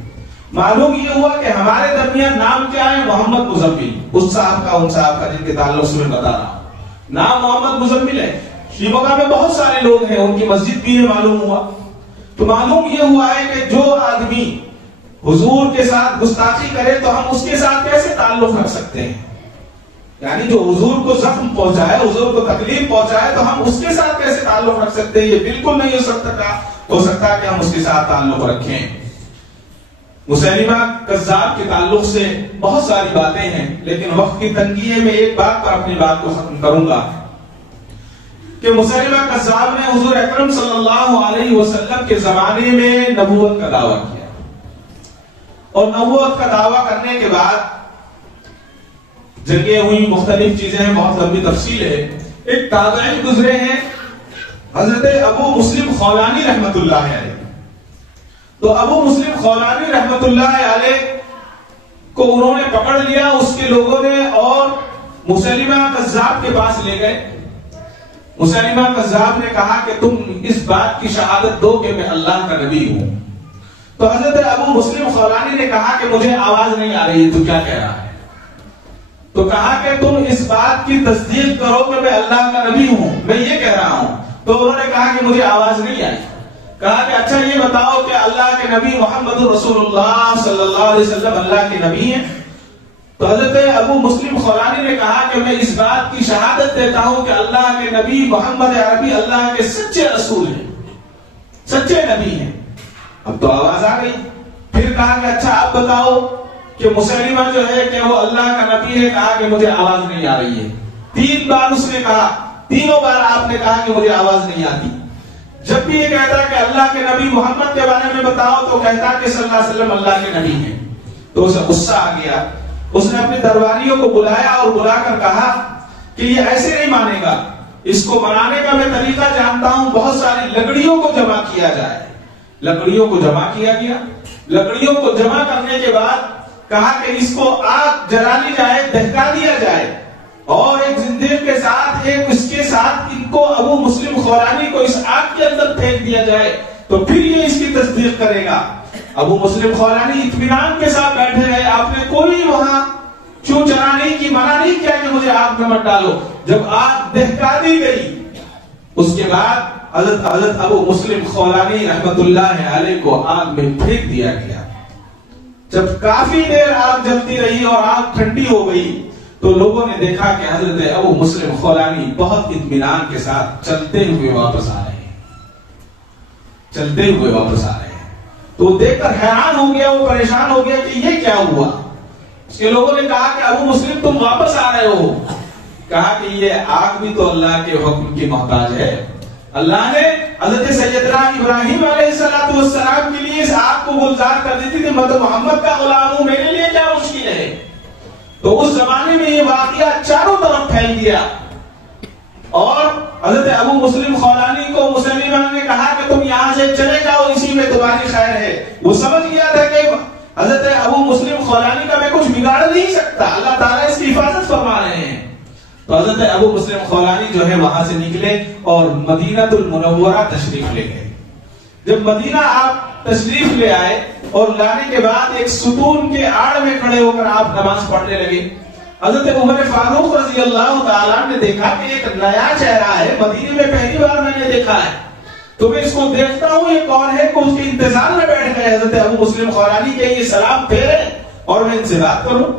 معلوم یہ ہوا کہ ہمارے درمیان نام کیا ہے؟ محمد مزمل. اس صاحب کا، ان صاحب کا جن کے تعلق سے میں بتا رہا ہوں، نام محمد مزمل ہے. شیموگا میں بہت سارے لوگ ہیں، ان کی مسجد بھی ہے. معلوم ہوا تو معلوم یہ ہوا ہے کہ جو آدمی حضور کے ساتھ گستاخی کرے تو ہم اس کے ساتھ کیسے تعلق رکھ سکتے ہیں؟ یعنی جو حضور کو زخم پہنچائے، حضور کو تکلیف پہنچائے تو ہم اس کے ساتھ کیسے تعلق رکھ سکتے ہیں؟ یہ بالکل نہیں ہو سکتا کہ ہم اس کے ساتھ تعلق رکھیں. مسیلمہ کذاب کے تعلق سے بہت ساری باتیں ہیں، لیکن وقت کی تنگی ہے، میں ایک بات پر اپنی بات کو ختم کروں گا کہ مسیلمہ کذاب نے حضور اکرم صلی اللہ علیہ وسلم کے زمانے میں نبوت کا دعویٰ کیا، اور نبوت کا دعویٰ کرنے کے بعد جنگیں ہوئی، مختلف چیزیں ہیں، بہت لمبی تفصیل ہے. ایک تابعی گزرے ہیں حضرت ابو مسلم خولانی رحمت اللہ علیہ. تو ابو مسلم خولانی رحمت اللہ علیہ کو انہوں نے پکڑ لیا اس کے لوگوں نے، اور مسیلمہ کذاب کے پاس لے گئے. مسیلمہ کذاب نے کہا کہ تم اس بات کی شہادت دو کہ میں اللہ کا نبی ہوں. تو حضرت ابو مسلم خولانی نے کہا کہ مجھے آواز نہیں آ رہی، تو کیا کہہ رہا ہے؟ تو کہا کہ تم اس بات کی تصدیق کرو کہ میں اللہ کا نبی ہوں، میں یہ کہہ رہا ہوں. تو انہوں نے کہا کہ مجھے آواز نہیں آئی. کہا کہ اچھا یہ بتاؤ کہ اللہ کے نبی محمد رسول اللہ صلی اللہ علیہ وسلم اللہ کے نبی ہیں؟ تو حضرت ابو مسلم خولانی نے کہا کہ میں اس بات کی شہادت دیتا ہوں کہ اللہ کے نبی محمد عربی اللہ کے سچے رسول ہیں، سچے نبی ہیں۔ اب تو آواز آ گئی۔ پھر کہا کہ اچھا آپ بتاؤ کہ مسلمہ جو ہے کہ وہ اللہ کا نبی ہے، کہا کہ مجھے آواز نہیں آ رہی ہے۔ 3 بار اس نے کہا، تینوں بار آپ نے کہا کہ مجھے آواز نہیں آتی۔ جب بھی یہ کہتا کہ اللہ کے نبی محمد کے بارے میں بتاؤ تو کہتا کہ صلی اللہ علیہ وسلم اللہ کے نبی ہیں۔ تو اسے غصہ آ گیا، اس نے اپنے درباریوں کو بلایا اور بلا کر کہا کہ یہ ایسے نہیں مانے گا، اس کو منانے کا میں طریقہ جانتا ہوں، بہت ساری لکڑیوں کو جمع کیا جائے۔ لکڑیوں کو جمع کیا گیا، لکڑیوں کو جمع کرنے کے بعد کہا کہ اس کو آگ جلا لی جائے، دہکا دیا جائے، اور ایک زندگی کے ساتھ ایک اس کے ساتھ ان کو ابو مسلم خولانی کو اس آگ کے اندر پھینک دیا جائے تو پھر یہ اس کی تصدیق کرے گا۔ ابو مسلم خولانی اطمینان کے ساتھ بیٹھے رہے، آپ نے کوئی وہاں چوں چرا نہیں کی، منع نہیں کیا کہ مجھے آگ میں مت ڈالو۔ جب آگ دہکا دی گئی اس کے بعد حضرت ابو مسلم خولانی رحمت اللہ علیہ کو آگ میں پھینک دیا گیا۔ جب کافی دیر آگ جلتی رہی اور آگ ٹھنڈی ہو گئی تو لوگوں نے دیکھا کہ حضرت ابو مسلم خولانی بہت اطمینان کے ساتھ چلتے ہوئے واپس آ رہے ہیں، چلتے ہوئے واپس آ رہے ہیں۔ تو دیکھ کر حیران ہو گیا، وہ پریشان ہو گیا کہ یہ کیا ہوا۔ اس کے لوگوں نے کہا کہ ابو مسلم تم واپس آ رہے ہو، کہا کہ یہ آگ بھی تو اللہ کے حکم کی محتاج ہے۔ اللہ نے حضرت سیدنا ابراہیم علیہ السلام کے لیے اس آگ کو گلزار کر دی تھی، میں تو محمد کا غلام ہوں، میرے لیے کیا مشکل ہے۔ تو اس زمانے میں یہ واقعہ چاروں طرف پھیل گیا اور حضرت ابو مسلم خولانی کو مسلمہ نے کہا کہ تم یہاں سے چلے جاؤ، اسی میں تمہاری خیر ہے۔ وہ سمجھ گیا تھا کہ حضرت ابو مسلم خولانی کا میں کچھ بگاڑ نہیں سکتا، اللہ تعالیٰ اس کی حفاظت فرما رہے ہیں۔ تو حضرت ابو مسلم خولانی جو ہے وہاں سے نکلے اور مدینہ المنورہ تشریف لے گئے۔ جب مدینہ آپ تشریف لے آئے اور لانے کے بعد ایک ستون کے آڑ میں کھڑے ہو کر آپ نماز پڑھنے لگے، حضرت عمر فاروق رضی اللہ تعالیٰ نے دیکھا کہ ایک نیا چہرہ ہے، مدینے میں پہلی بار میں نے دیکھا ہے، تو میں اس کو دیکھتا ہوں یہ کون ہے، کہ اس کے انتظار میں بیٹھ گئے حضرت ابو مسلم خولانی کے یہ سلام پھیرے اور میں ان سے بات کروں۔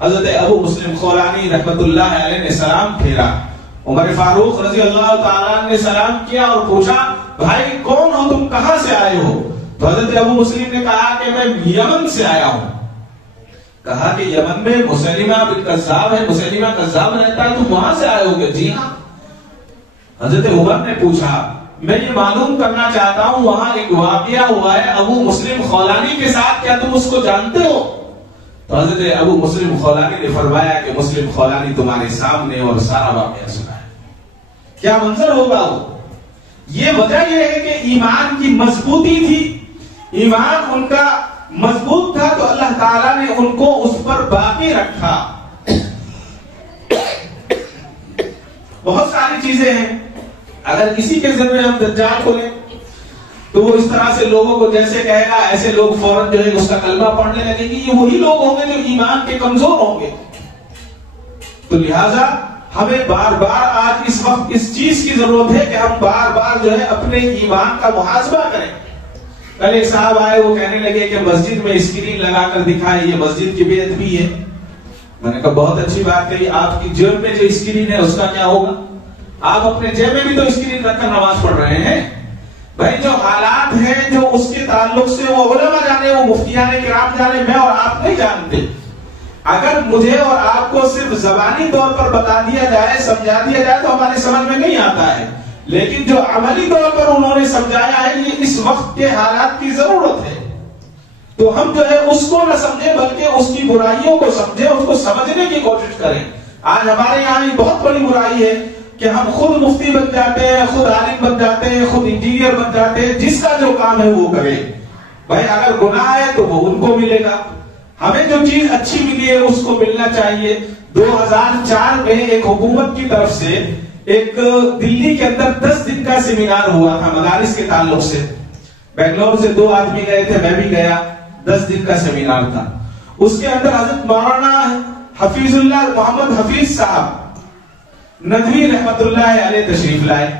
حضرت ابو مسلم خولانی رحمت اللہ علیہ نے سلام پھیرا، عمر فاروق رضی اللہ تعالیٰ نے سلام کیا اور پوچھا بھائی کون ہو تم، کہاں سے آئے ہو؟ تو حضرت ابو مسلم نے کہا کہ میں یمن سے آیا ہوں۔ کہا کہ یمن میں مسلمہ بن کذاب ہے، مسلمہ کذاب رہتا ہے، تم وہاں سے آئے ہو گے؟ جی ہاں۔ حضرت عمر نے پوچھا میں یہ معلوم کرنا چاہتا ہوں وہاں ایک واقعہ ہوا ہے ابو مسلم خولانی کے ساتھ، کیا تم اس کو جانتے ہو؟ تو حضرت ابو مسلم خولانی نے فرمایا کہ مسلم خولانی تمہارے سامنے اور سارا واقعہ سنا ہے۔ کیا منظر ہوگا وہ؟ یہ وجہ یہ ہے کہ ایمان کی مضبوطی تھی، ایمان ان کا مضبوط تھا تو اللہ تعالیٰ نے ان کو اس پر باقی رکھا۔ بہت ساری چیزیں ہیں، اگر کسی کے ذمہ ہم دجال کو لیں تو وہ اس طرح سے لوگوں کو جیسے کہے گا ایسے لوگ فوراً جو ہے اس کا کلمہ پڑھنے لگیں گے، یہ وہی لوگ ہوں گے جو ایمان کے کمزور ہوں گے۔ تو لہٰذا ہمیں بار بار آج اس وقت اس چیز کی ضرورت ہے کہ ہم بار بار جو ہے اپنے ایمان کا محاسبہ کریں۔ کل ایک صاحب آئے، وہ کہنے لگے کہ مسجد میں اسکرین لگا کر دکھائے، یہ مسجد کی بے ادبی ہے۔ میں نے کہا بہت اچھی بات کہی، آپ کی جیب میں جو اسکرین ہے اس کا کیا ہوگا؟ آپ اپنے جیب میں بھی تو اسکرین رکھ کر نماز پڑھ رہے ہیں۔ بھائی جو حالات ہیں جو اس کے تعلق سے وہ علماء جانے، وہ مفتیان کرام جانے، میں اور آپ نہیں جانتے۔ اگر مجھے اور آپ کو صرف زبانی طور پر بتا دیا جائے، سمجھا دیا جائے تو ہماری سمجھ میں نہیں آتا ہے، لیکن جو عملی طور پر انہوں نے سمجھایا ہے یہ اس وقت کے حالات کی ضرورت ہے۔ تو ہم جو ہے اس کو نہ سمجھیں بلکہ اس کی برائیوں کو سمجھیں، اس کو سمجھنے کی کوشش کریں۔ آج ہمارے یہاں ایک بہت بڑی برائی ہے کہ ہم خود مفتی بن جاتے ہیں، خود عالم بن جاتے ہیں، خود انجینئر بن جاتے ہیں، جس کا جو کام ہے وہ کرے۔ بھائی اگر گناہ ہے تو وہ ان کو ملے گا، ہمیں جو چیز اچھی ملی ہے اس کو ملنا چاہیے۔ 2004 میں ایک حکومت کی طرف سے ایک دلی کے اندر 10 دن کا سیمینار ہوا تھا مدارس کے تعلق سے۔ بنگلور سے 2 آدمی گئے تھے، میں بھی گیا، 10 دن کا سیمینار تھا۔ اس کے اندر حضرت مولانا حفیظ اللہ محمد حفیظ صاحب ندوی رحمت اللہ علیہ تشریف لائے۔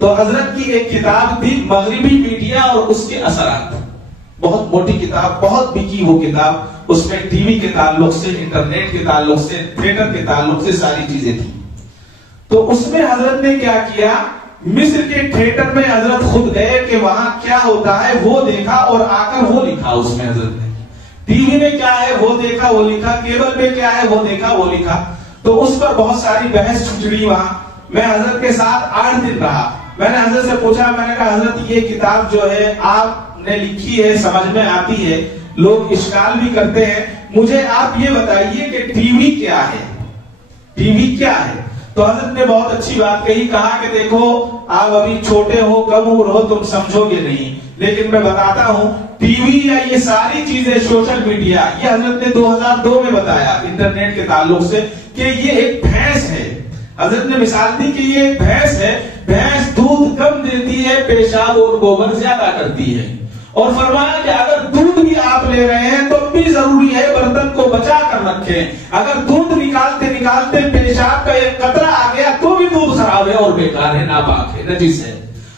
تو حضرت کی ایک کتاب تھی مغربی میڈیا اور اس کے اثرات، بہت موٹی کتاب، بہت بکی وہ کتاب، اس میں ٹی وی کے تعلق سے، انٹرنیٹ کے تعلق سے، تھیٹر کے تعلق سے ساری چیزیں تھی. تو اس میں حضرت نے کیا کیا، مصر کے تھیٹر میں حضرت خود گئے کہ وہاں کیا ہوتا ہے وہ دیکھا اور آ کر وہ لکھا. اس میں حضرت نے ٹی وی میں کیا ہے وہ دیکھا وہ لکھا، کیبل میں کیا ہے وہ دیکھا وہ لکھا. تو اس پر بہت ساری بحث چھڑی وہاں. میں حضرت کے ساتھ 8 دن رہا. میں نے حضرت سے پوچھا، میں نے کہا حضرت یہ کتاب جو ہے آپ نے لکھی ہے، سمجھ میں آتی ہے، لوگ اشکال بھی کرتے ہیں، مجھے آپ یہ بتائیے کہ ٹی وی کیا ہے، ٹی وی کیا ہے. تو حضرت نے بہت اچھی بات کہی، کہا کہ دیکھو آپ ابھی چھوٹے ہو، کم عمر ہو، تم سمجھو گے نہیں، لیکن میں بتاتا ہوں ٹی وی یا یہ ساری چیزیں، سوشل میڈیا، یہ حضرت نے 2002 میں بتایا انٹرنیٹ کے تعلق سے کہ یہ ایک بھینس ہے. حضرت نے مثال دی کہ یہ ایک بھینس ہے، بھینس دودھ کم دیتی ہے، پیشاب اور گوبر زیادہ کرتی ہے. اور فرمایا کہ اگر دودھ بھی آپ لے رہے ہیں تو بھی ضروری ہے برتن کو بچا کر رکھیں. اگر دودھ نکالتے نکالتے پیشاب کا ایک قطرہ آ گیا تو بھی دودھ خراب ہے اور بیکار ہے، ناپاک ہے، نجس ہے.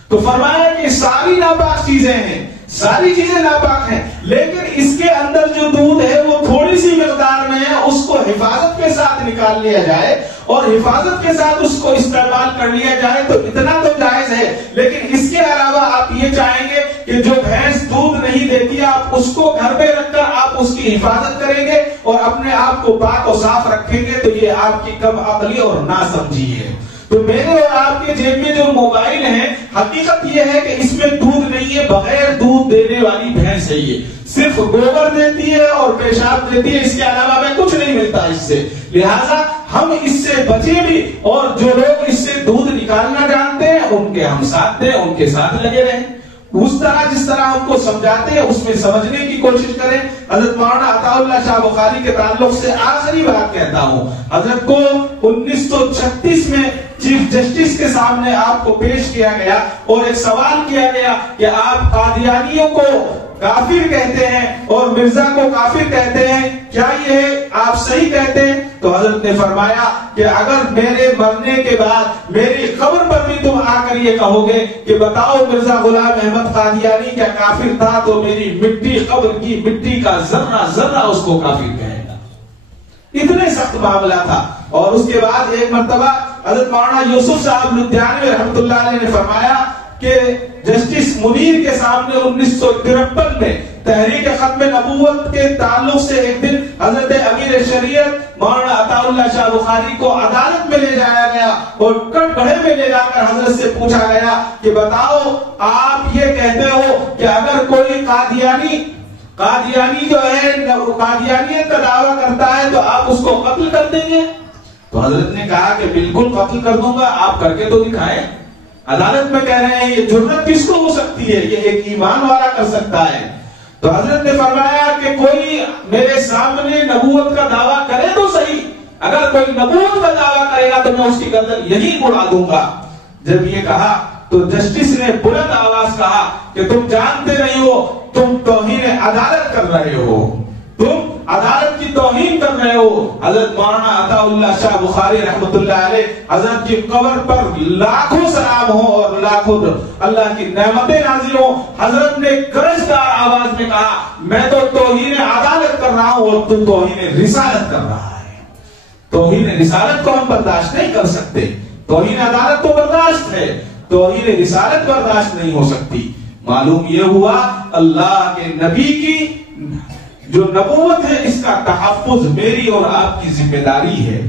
تو فرمایا کہ ساری ناپاک چیزیں ہیں، ساری چیزیں ناپاک ہیں، لیکن اس کے اندر جو دودھ ہے وہ تھوڑی سی مقدار میں ہے، اس کو حفاظت کے ساتھ نکال لیا جائے اور حفاظت کے ساتھ اس کو استعمال کر لیا جائے تو اتنا تو جائز ہے. لیکن اس کے علاوہ آپ یہ چاہیں گے کہ جو بھینس دودھ نہیں دیتی آپ اس کو گھر پہ رکھ کر آپ اس کی حفاظت کریں گے اور اپنے آپ کو پاک و صاف رکھیں گے، تو یہ آپ کی کم عقلی اور ناسمجھی ہے. تو میرے اور آپ کے جیب میں جو موبائل ہیں، حقیقت یہ ہے کہ اس میں دودھ نہیں ہے، بغیر دودھ دینے والی بھینس ہے. یہ صرف گوبر دیتی ہے اور پیشاب دیتی ہے، اس کے علاوہ ہمیں کچھ نہیں ملتا اس سے. لہٰذا ہم اس سے بچیں بھی، اور جو لوگ اس سے دودھ نکالنا جانتے ہیں ان کے ہم ساتھ دیں، ان کے ساتھ لگے رہیں. اس طرح جس طرح ہم کو سمجھاتے ہیں اس میں سمجھنے کی کوشش کریں. حضرت مولانا عطا اللہ شاہ بخاری کے تعلق سے آخری بات کہتا ہوں. حضرت کو 1936 میں چیف جسٹس کے سامنے آپ کو پیش کیا گیا اور ایک سوال کیا گیا کہ آپ قادیانیوں کو کافر کہتے ہیں اور مرزا کو کافر کہتے ہیں، کیا یہ آپ صحیح کہتے ہیں؟ تو حضرت نے فرمایا کہ اگر میرے مرنے کے بعد میری قبر پر بھی تم آ کر یہ کہو گے کہ بتاؤ مرزا غلام احمد قادیانی کیا کافر تھا، تو میری مٹی، قبر کی مٹی کا ذرہ ذرہ اس کو کافر کہے گا. اتنے سخت معاملہ تھا. اور اس کے بعد ایک مرتبہ حضرت مولانا یوسف صاحب لدھیانوی رحمۃ اللہ علیہ نے فرمایا کہ جسٹس منیر کے سامنے 1953 میں تحریک ختم نبوت کے تعلق سے ایک دن حضرت امیر شریعت مولانا عطا اللہ شاہ بخاری کو عدالت میں لے جایا گیا اور کٹگڑھے میں لے جا کر حضرت سے پوچھا گیا کہ بتاؤ آپ یہ کہتے ہو کہ اگر کوئی قادیانی جو ہے قادیانیت کا دعویٰ کرتا ہے تو آپ اس کو قتل کر دیں گے؟ تو حضرت نے کہا کہ بالکل قتل کر دوں گا، آپ کر کے تو دکھائیں. عدالت میں کہہ رہے ہیں یہ جرت کس کو ہو سکتی ہے، یہ ایک ایمان والا کر سکتا ہے. تو حضرت نے فرمایا کہ کوئی میرے سامنے نبوت کا دعویٰ کرے تو صحیح، اگر کوئی نبوت کا دعویٰ کرے گا تو میں اس کی گردن یہی اڑا دوں گا. جب یہ کہا تو جسٹس نے بلند آواز کہا کہ تم جانتے نہیں ہو، تم توہین عدالت کر رہے ہو، تم عدالت کی توہین کر رہے ہو. حضرت مولانا عطا اللہ شاہ بخاری رحمۃ اللہ علیہ، حضرت کی قبر پر لاکھوں سلام ہو اور لاکھوں اللہ کی نعمتیں نازل ہو. حضرت نے گرجدار آواز میں کہا میں تو توہین عدالت کر رہا ہوں اور تم توہین رسالت کر رہا ہے. توہین رسالت کو ہم برداشت نہیں کر سکتے، توہین عدالت تو برداشت ہے، توہین رسالت برداشت نہیں ہو سکتی. معلوم یہ ہوا اللہ کے نبی کی جو نبوت ہے اس کا تحفظ میری اور آپ کی ذمہ داری ہے.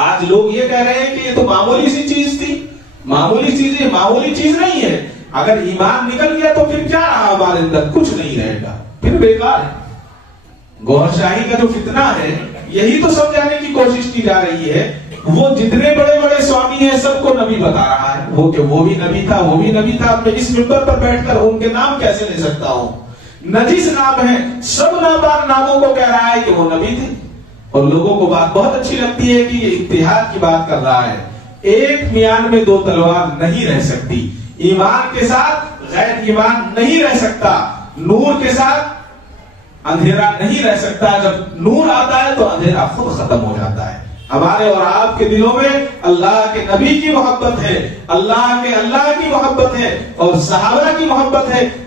آج لوگ یہ کہہ رہے ہیں کہ یہ تو معمولی سی چیز تھی. معمولی چیز معمولی چیز نہیں ہے. اگر ایمان نکل گیا تو پھر کیا رہا ہمارے اندر؟ کچھ نہیں رہے گا، پھر بیکار ہے. گوھر شاہی کا جو فتنہ ہے یہی تو سمجھانے کی کوشش کی جا رہی ہے. وہ جتنے بڑے بڑے سوامی ہیں سب کو نبی بتا رہا ہے، وہ کہ وہ بھی نبی تھا، وہ بھی نبی تھا. میں اس منبر پر بیٹھ کر ان کے نام کیسے لے سکتا ہوں؟ نجیس نام ہے، سب ناپاک ناموں کو کہہ رہا ہے کہ وہ نبی تھے. اور لوگوں کو بات بہت اچھی لگتی ہے کہ یہ اتحاد کی بات کر رہا ہے. ایک میان میں دو تلوار نہیں رہ سکتی. ایمان کے ساتھ غیر ایمان نہیں رہ سکتا، نور کے ساتھ اندھیرا نہیں رہ سکتا. جب نور آتا ہے تو اندھیرا خود ختم ہو جاتا ہے. ہمارے اور آپ کے دلوں میں اللہ کے نبی کی محبت ہے، اللہ کی محبت ہے اور صحابہ کی محبت ہے.